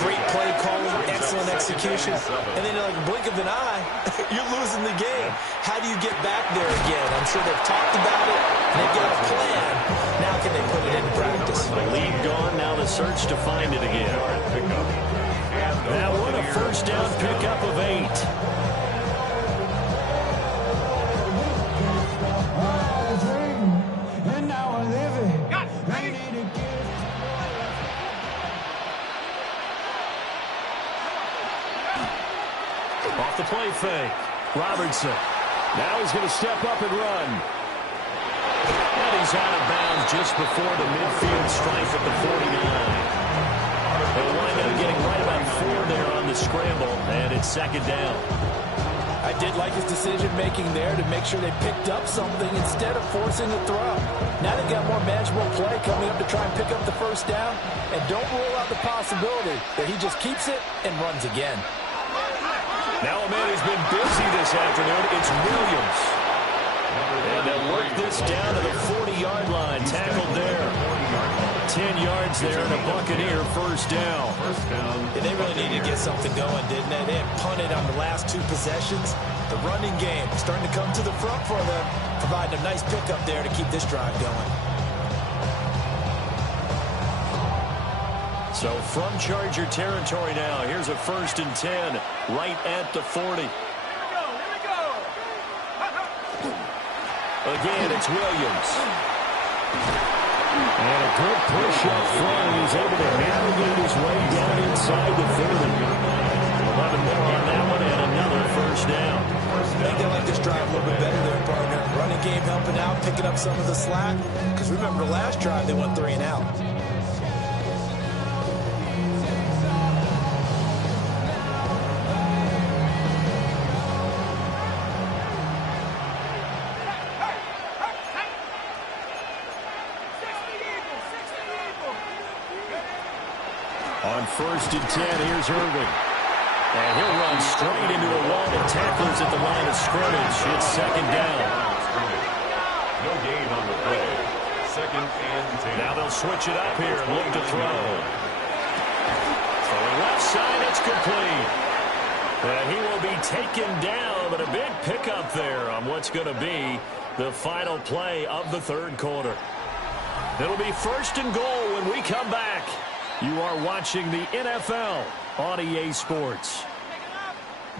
great play calling, excellent execution, and then like a blink of an eye, you're losing the game. How do you get back there again? I'm sure they've talked about it, and they've got a plan. Now can they put it into practice? The lead gone, now the search to find it again. That one a first down pickup of 8. Off the play fake. Robertson. Now he's going to step up and run. And he's out of bounds just before the midfield strife at the 49. They'll wind up getting right about 4 there on the scramble, and it's 2nd down. I did like his decision-making there to make sure they picked up something instead of forcing the throw. Now they've got more manageable play coming up to try and pick up the first down, and don't rule out the possibility that he just keeps it and runs again. Now a man who's been busy this afternoon, it's Williams. And they'll work this down to the 40-yard line, tackled there. 10 yards there and a Buccaneer first down. Yeah, they really needed to get something going, didn't they? They had punted on the last 2 possessions. The running game starting to come to the front for them, providing a nice pickup there to keep this drive going. So from Charger territory now, here's a 1st and 10 right at the 40. Again, it's Williams. And a good push up front. He's able to navigate his way down inside the 30. 11 more on that one and another first down. I think they like this drive a little bit better there, partner. Running game helping out, picking up some of the slack. Because remember the last drive, they went 3 and out. On 1st and 10, here's Irving. And he'll run straight into a wall of tacklers at the line of scrimmage. It's 2nd down. No gain on the play. 2nd and 10. Now they'll switch it up here and look to throw. Throwing left side, it's complete. And he will be taken down, but a big pickup there on what's going to be the final play of the third quarter. It'll be 1st and goal when we come back. You are watching the NFL on EA Sports.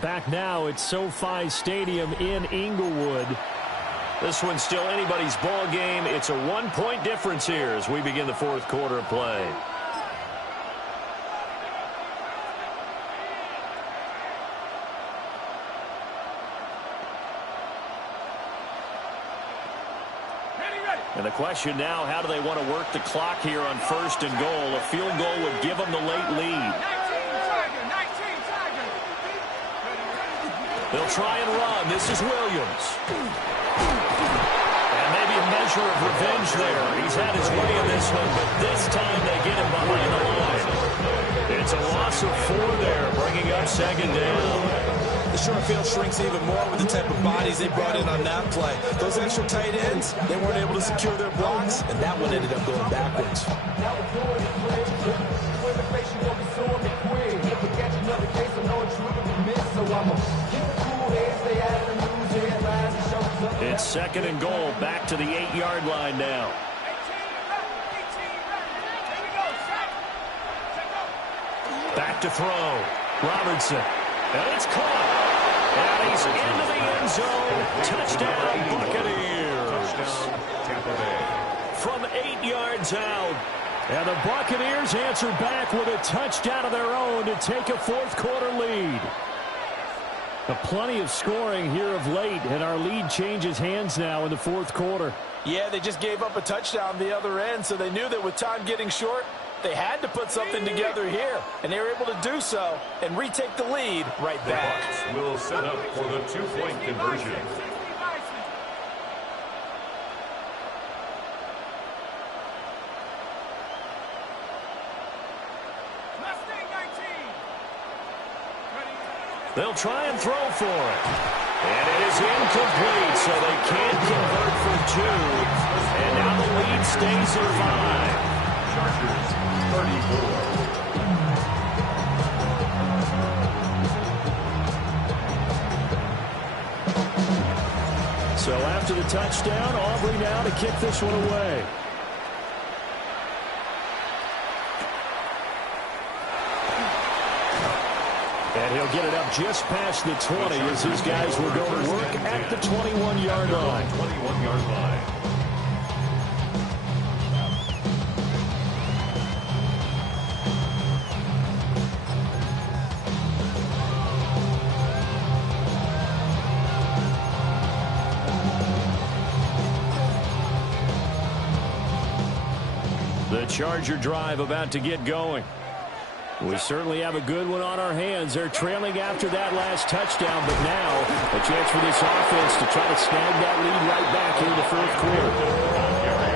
Back now at SoFi Stadium in Inglewood. This one's still anybody's ball game. It's a 1-point difference here as we begin the 4th quarter of play. And the question now, how do they want to work the clock here on 1st and goal? A field goal would give them the late lead. They'll try and run. This is Williams. And maybe a measure of revenge there. He's had his way in this one, but this time they get him behind the line. It's a loss of 4 there, bringing up 2nd down. The short field shrinks even more with the type of bodies they brought in on that play. Those extra tight ends, they weren't able to secure their blocks, and that one ended up going backwards. It's 2nd and goal, back to the 8-yard line now. Back to throw. Robertson. And it's caught. And he's into the end zone. Touchdown, Buccaneers. From 8 yards out. And the Buccaneers answer back with a touchdown of their own to take a 4th quarter lead. Plenty of scoring here of late, and our lead changes hands now in the 4th quarter. Yeah, they just gave up a touchdown the other end, so they knew that with time getting short, they had to put something together here, and they were able to do so and retake the lead right back. The Bucs will set up for the 2-point conversion. They'll try and throw for it. And it is incomplete, so they can't convert for 2. And now the lead stays at 5. Chargers, 34. So after the touchdown, Aubrey now to kick this one away. And he'll get it up just past the 20 as these guys will go to work at the 21-yard line. 21-yard line. The Charger drive about to get going. We certainly have a good one on our hands. They're trailing after that last touchdown, but now a chance for this offense to try to snag that lead right back here in the 4th quarter.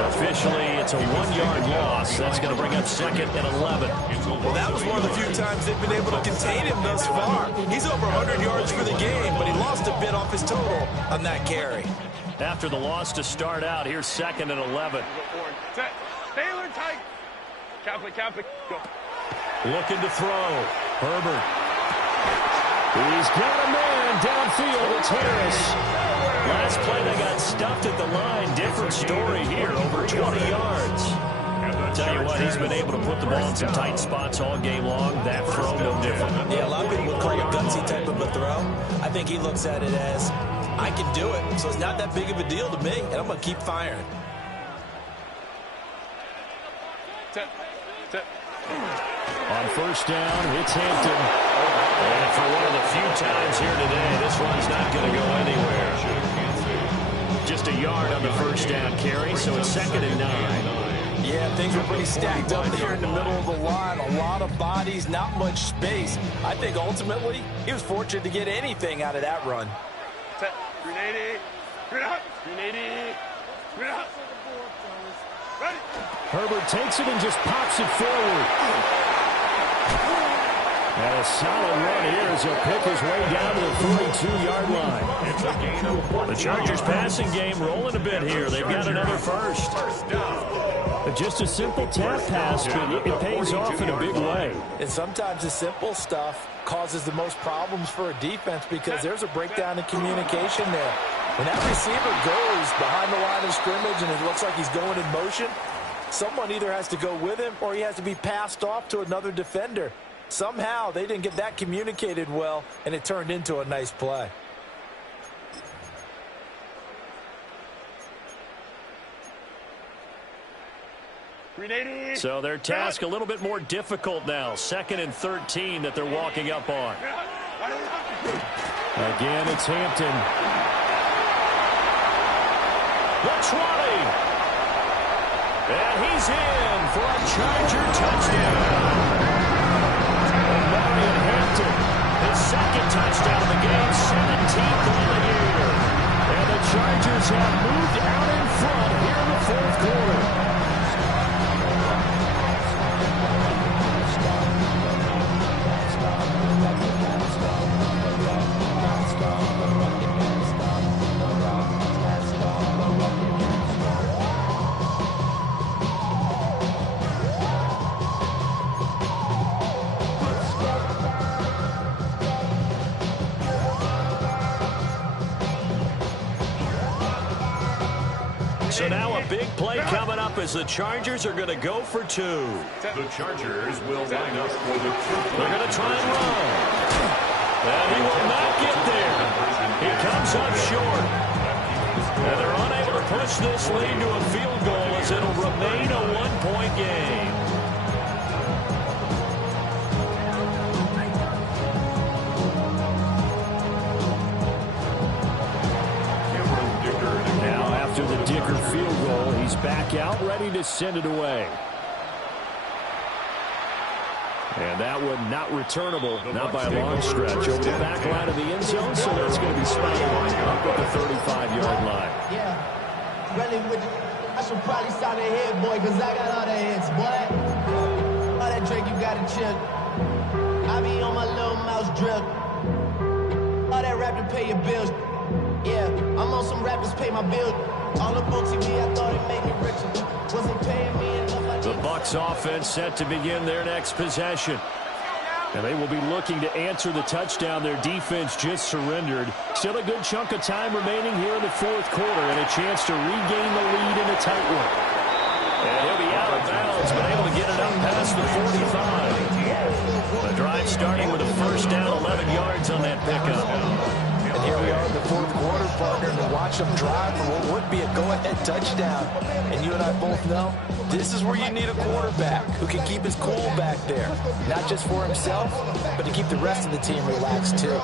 Officially, it's a 1-yard loss. That's going to bring up 2nd and 11. Well, that was one of the few times they've been able to contain him thus far. He's over 100 yards for the game, but he lost a bit off his total on that carry. After the loss to start out, here's 2nd and 11. Set. Taylor tight. Catholic. Go. Looking to throw. Herbert. He's got a man downfield. It's Harris. Last play they got stuffed at the line. Different story here. Over 20 yards. Tell you what, he's been able to put the ball in some tight spots all game long. That throw, no different. Yeah, a lot of people would call it a gutsy type of a throw. I think he looks at it as, I can do it, so it's not that big of a deal to me, and I'm going to keep firing. Set. On 1st down, it's Hampton. And for one of the few times here today, this one's not going to go anywhere. Just a yard on the 1st down carry, so it's 2nd and 9. Yeah, things were pretty stacked up there in the middle of the line. A lot of bodies, not much space. I think ultimately he was fortunate to get anything out of that run. Set. Grenade. Grenade. Ready. Herbert takes it and just pops it forward. And a solid run here as he'll pick his way down to the 42-yard line. The Chargers passing game rolling a bit here. They've got another first. Just a simple tap pass, but it pays off in a big way. And sometimes the simple stuff causes the most problems for a defense because there's a breakdown in communication there. When that receiver goes behind the line of scrimmage and it looks like he's going in motion, someone either has to go with him or he has to be passed off to another defender. Somehow they didn't get that communicated well, and it turned into a nice play. So their task a little bit more difficult now. 2nd and 13 that they're walking up on. Again, it's Hampton. the 20. And he's in for a Charger touchdown. And Marion Hampton, his second touchdown of the game, 17th on the year. And the Chargers have moved out in front here in the fourth quarter. So now a big play coming up as the Chargers are going to go for two. The Chargers will line up for the two. They're going to try and run. And he will not get there. He comes up short. And they're unable to push this lead to a field goal as it'll remain a one-point game. The Dicker field goal. He's back out, ready to send it away. And that one not returnable, not by a long stretch. Over the back line of the end zone, so that's going to be spotted up at the 35-yard line. Yeah, really, I should probably sign a head, boy, because I got all the hits, boy. All that drink, you got to chill. I be on my little mouse drill. All that rap to pay your bills. Yeah, I'm on some rappers pay my bill. All up on TV, I thought it made me richer. Wasn't paying me enough. The Bucs offense set to begin their next possession. And they will be looking to answer the touchdown their defense just surrendered. Still a good chunk of time remaining here in the fourth quarter and a chance to regain the lead in a tight one. And he'll be out of bounds, but able to get it up past the 45. The drive starting with a first down, 11 yards on that pickup. And here we are in the fourth quarter, partner, to watch them drive for what would be a go-ahead touchdown. And you and I both know this is where you need a quarterback who can keep his cool back there. Not just for himself, but to keep the rest of the team relaxed, too.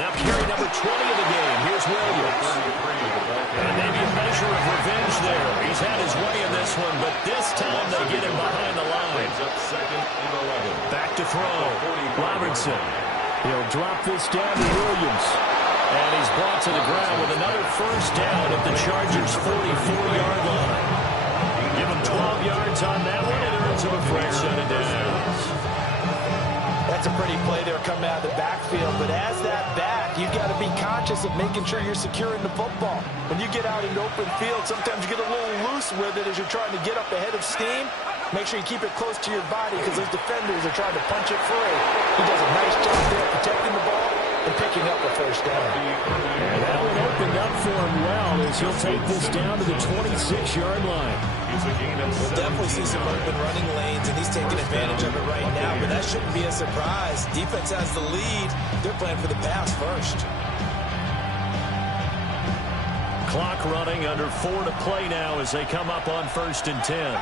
Now carry number 20 of the game. Here's Williams. And maybe a measure of revenge there. He's had his way in this one, but this time they get him behind the line. Back to throw. Robertson. He'll drop this down to Williams. And he's brought to the ground with another first down at the Chargers' 44-yard line. Give him 12 yards on that one, and earns him a fresh set of downs. That's a pretty play there coming out of the backfield, but as that back, you've got to be conscious of making sure you're securing the football. When you get out into open field, sometimes you get a little loose with it as you're trying to get up ahead of steam. Make sure you keep it close to your body because those defenders are trying to punch it free. He does a nice job there protecting the ball and picking up a first down. And that one opened up for him well as he'll take this down to the 26-yard line. We'll definitely see some open running lanes, and he's taking advantage of it right now, but that shouldn't be a surprise. Defense has the lead. They're playing for the pass first. Clock running, under 4 to play now as they come up on 1st and 10.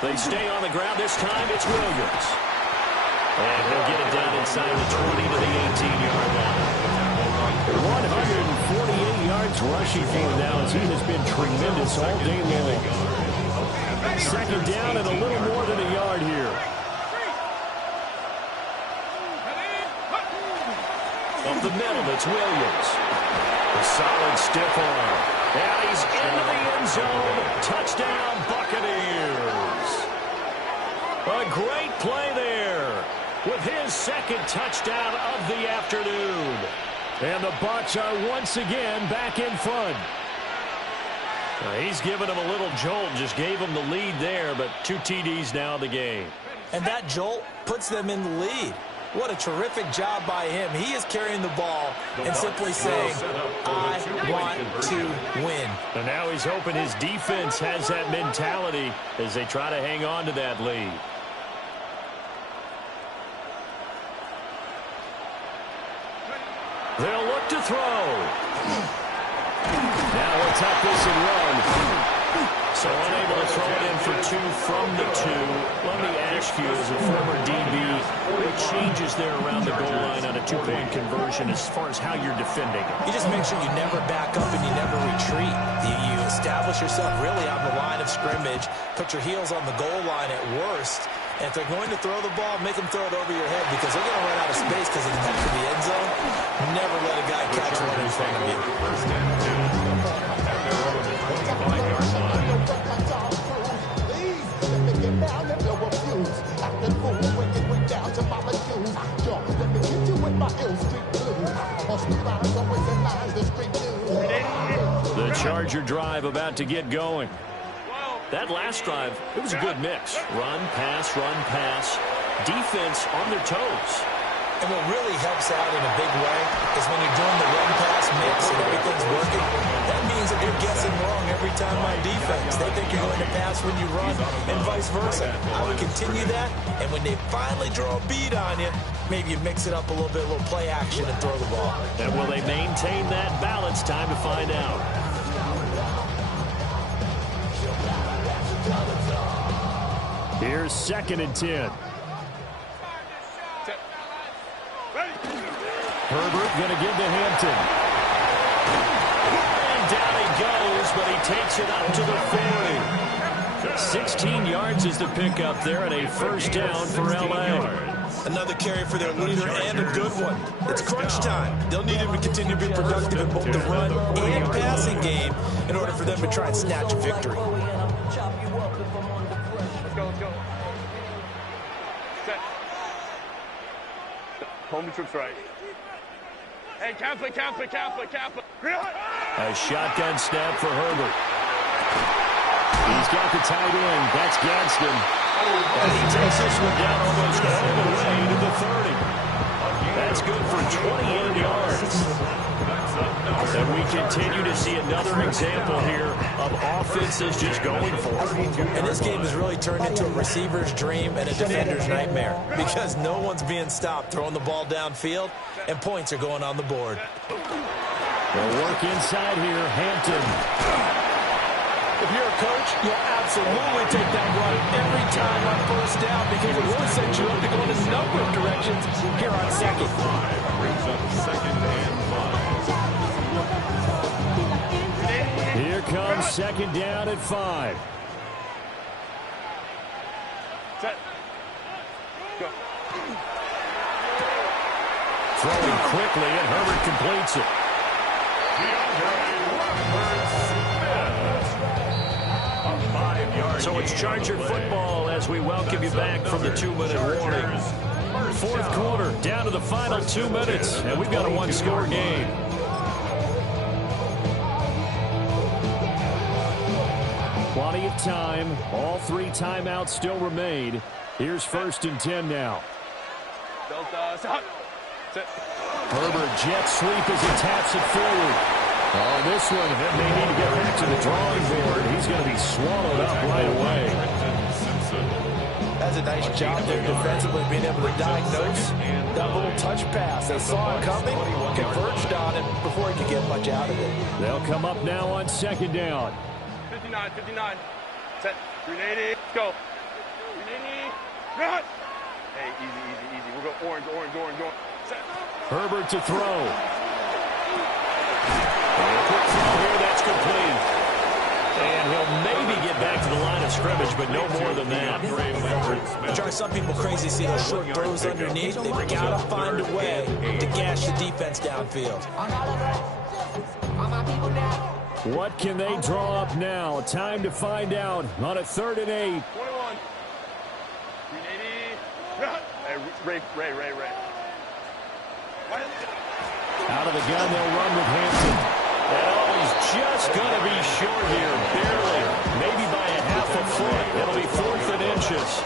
They stay on the ground. This time it's Williams. And he'll get it down inside the 20 to the 18-yard line. 148 yards rushing for him now as he has been tremendous all day long. Second down and a little more than a yard here. Up the middle, it's Williams. A solid stiff arm. And he's into the end zone. Touchdown, Buccaneers. A great play there with his second touchdown of the afternoon. And the Bucs are once again back in front. He's given him a little jolt, just gave him the lead there, but 2 TDs now in the game. And that jolt puts them in the lead. What a terrific job by him. He is carrying the ball and simply saying, I want to win. And now he's hoping his defense has that mentality as they try to hang on to that lead. They'll look to throw. Now we'll tuck this and run. So unable to throw it in for 2 from the 2. Let me ask you, as a former DB, what changes there around the goal line on a 2-point conversion as far as how you're defending? You just make sure you never back up and you never retreat. You establish yourself really on the line of scrimmage, put your heels on the goal line at worst, and if they're going to throw the ball, make them throw it over your head because they're going to run out of space because of the back of the end zone. Never let a guy catch one in front of you. First and 2. At their own 25-yard line. The Charger drive about to get going. That last drive, it was a good mix. Run, pass, defense on their toes. And what really helps out in a big way is when you're doing the run-pass mix and everything's working, that means that you're guessing wrong every time on defense. They think you're going to pass when you run and vice versa. I would continue that, and when they finally draw a bead on you, maybe you mix it up a little bit, a little play action and throw the ball. And will they maintain that balance? Time to find out. Here's 2nd and 10. Herbert going to give to Hampton. And down he goes, but he takes it up to the 40. 16 yards is the pickup there, and a first down for L.A. Another carry for their leader and a good one. It's crunch time. They'll need him to continue to be productive in both the run and passing game in order for them to try and snatch a victory. Let's go. Set. Home troops right. Hey, Kaplan. A shotgun snap for Herbert. He's got the tight end. That's Gadsden. And he takes this one down almost all the way to the 30. That's good for 28 yards. And we continue to see another example here of offenses just going for it. And this game has really turned into a receiver's dream and a defender's nightmare because no one's being stopped throwing the ball downfield, and points are going on the board. They'll work inside here. Hampton. If you're a coach, you'll absolutely take that run every time on first down because it really sets you up to go in a number of directions here on 2nd. Brings up 2nd and 5. Here comes 2nd down at 5. Set. Go. Throwing quickly, and Herbert completes it. So it's Charger football as we welcome you back from the 2-minute warning. 4th quarter, down to the final 2 minutes, and we've got a 1-score game. Plenty of time. All 3 timeouts still remain. Here's 1st and 10 now. Delta, stop. Set. Herbert jet sweep as he taps it forward. Oh, this one, it may need to get back to the drawing board. He's going to be swallowed up right away. That's a nice job there defensively, being able to diagnose that little touch pass. They saw it coming, converged on him before he could get much out of it. They'll come up now on 2nd down. 59. Set. 380. Let's go. 380. Run. Hey, easy. We'll go orange. Set. Herbert to throw. Quick throw here, that's complete. And he'll maybe get back to the line of scrimmage, but no more than that. Drive some people crazy to see those short throws underneath. They've got to find a way to gash the defense downfield. What can they draw up now? Time to find out on a 3rd and 8. 21. 380. Run. Hey, Ray. Out of the gun, they'll run with Hampton. And he's just going to be short here, barely. Maybe by a half a foot. It'll be 4th and inches.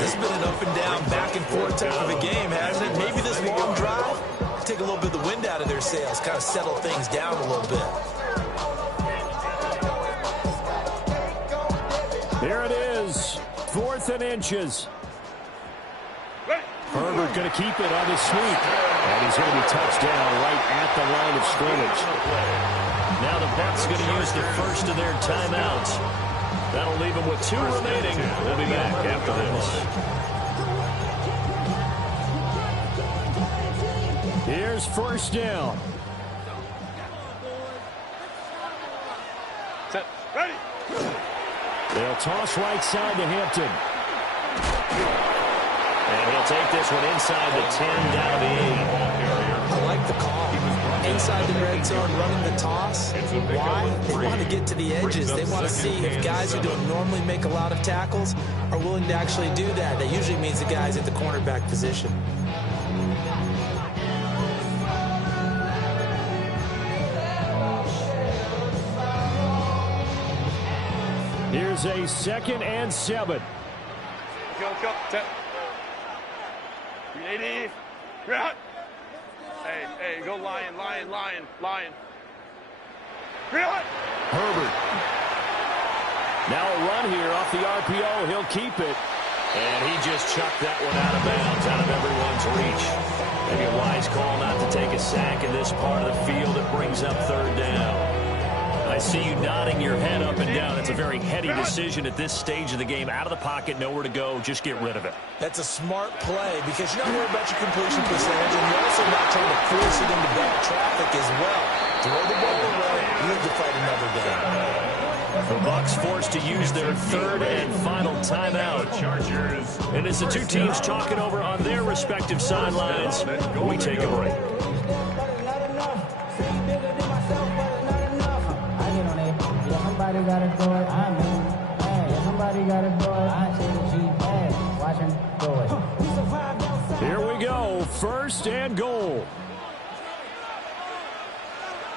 This has been an up and down, back and forth type of a game, hasn't it? Maybe this long drive, take a little bit of the wind out of their sails, kind of settle things down a little bit. Here it is, 4th and inches. Herbert going to keep it on the sweep. And he's going to be touched down right at the line of scrimmage. Now the Bucs going to use the first of their timeouts. That'll leave them with 2 remaining. We'll be back after this. Here's first down. Set. Ready. They'll toss right side to Hampton. And he'll take this one inside the 10 down to 8. I like the call. Inside the red zone, running the toss. Why? They want to get to the edges. They want to see if guys who don't normally make a lot of tackles are willing to actually do that. That usually means the guys at the cornerback position. Here's a 2nd and 7. Let's go. Set. 380. You're out. Hey, go lion. Herbert. Now a run here off the RPO. He'll keep it. And he just chucked that one out of bounds, out of everyone's reach. Maybe a wise call not to take a sack in this part of the field. It brings up 3rd down. I see you nodding your head up and down. It's a very heady decision at this stage of the game. Out of the pocket, nowhere to go. Just get rid of it. That's a smart play because you're not worried about your completion percentage, and you're also not trying to force it into bad traffic as well. Throw the ball away, live to fight another game. The Bucs forced to use their 3rd and final timeout. And as the 2 teams talking over on their respective sidelines, we take a break. Somebody gotta do it. I mean, hey, somebody gotta do it. I see the G, hey, watch him do it. Here we go, 1st and goal.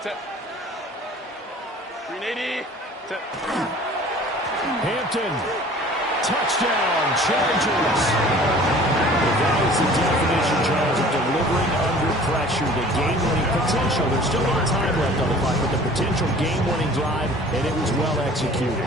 Set. 380. Set. Hampton, touchdown, Chargers. That is the definition, Charles, of delivering under pressure. The game-winning potential. There's still a little time left on the clock, but the potential game-winning drive, and it was well executed.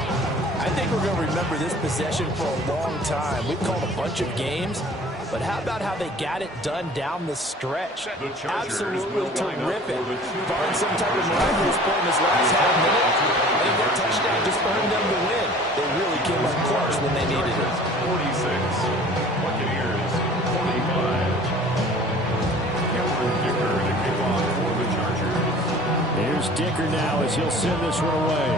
I think we're going to remember this possession for a long time. We've called a bunch of games, but how about how they got it done down the stretch? Absolutely terrific. Barring some type of miraculous play in this last half minute, I think that touchdown just earned them the win. They really came up clutch when they needed it. 46. Buccaneers, 45. Cameron Dicker to kick off for the Chargers. Here's Dicker now as he'll send this one away.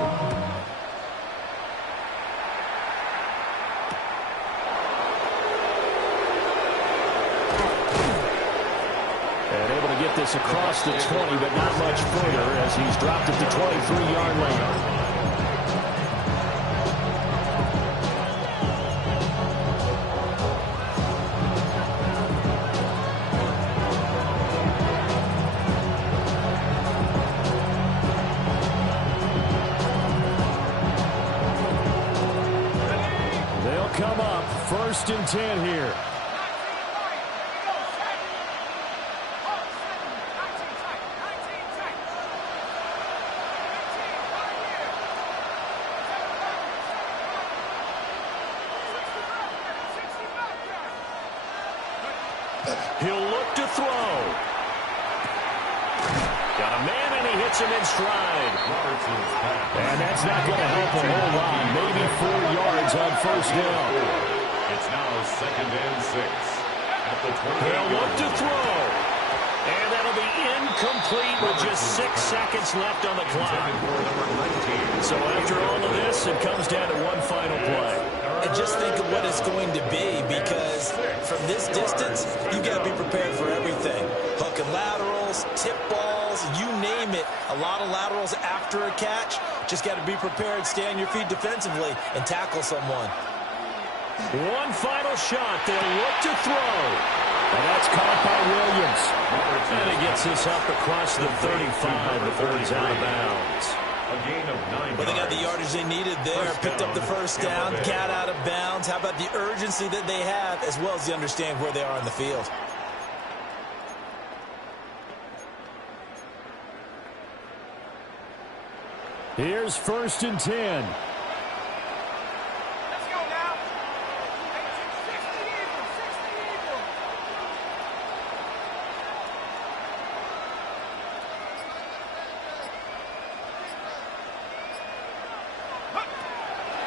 This across the 20, but not much further as he's dropped at the 23-yard line. They'll come up 1st and 10 here. He'll look to throw. Got a man, and he hits him in stride. And that's not going to help a whole lot. Maybe 4 yards on 1st down. It's now 2nd and 6. At the 20. He'll look to throw. And that'll be incomplete with just 6 seconds left on the clock. So after all of this, it comes down to one final play. And just think of what it's going to be, because from this distance, you've got to be prepared for everything. Hook and laterals, tip balls, you name it. A lot of laterals after a catch. Just got to be prepared, stay on your feet defensively, and tackle someone. One final shot. They'll look to throw. And that's caught by Williams. And he gets this up across the 35 before he's out of bounds. A gain of 9 Well, they got the yardage they needed there. Picked up the 1st down, got out of bounds. How about the urgency that they have, as well as they understand where they are on the field? Here's 1st and 10.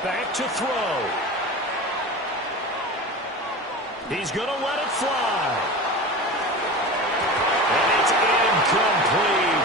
back to throw. He's going to let it fly. And it's incomplete.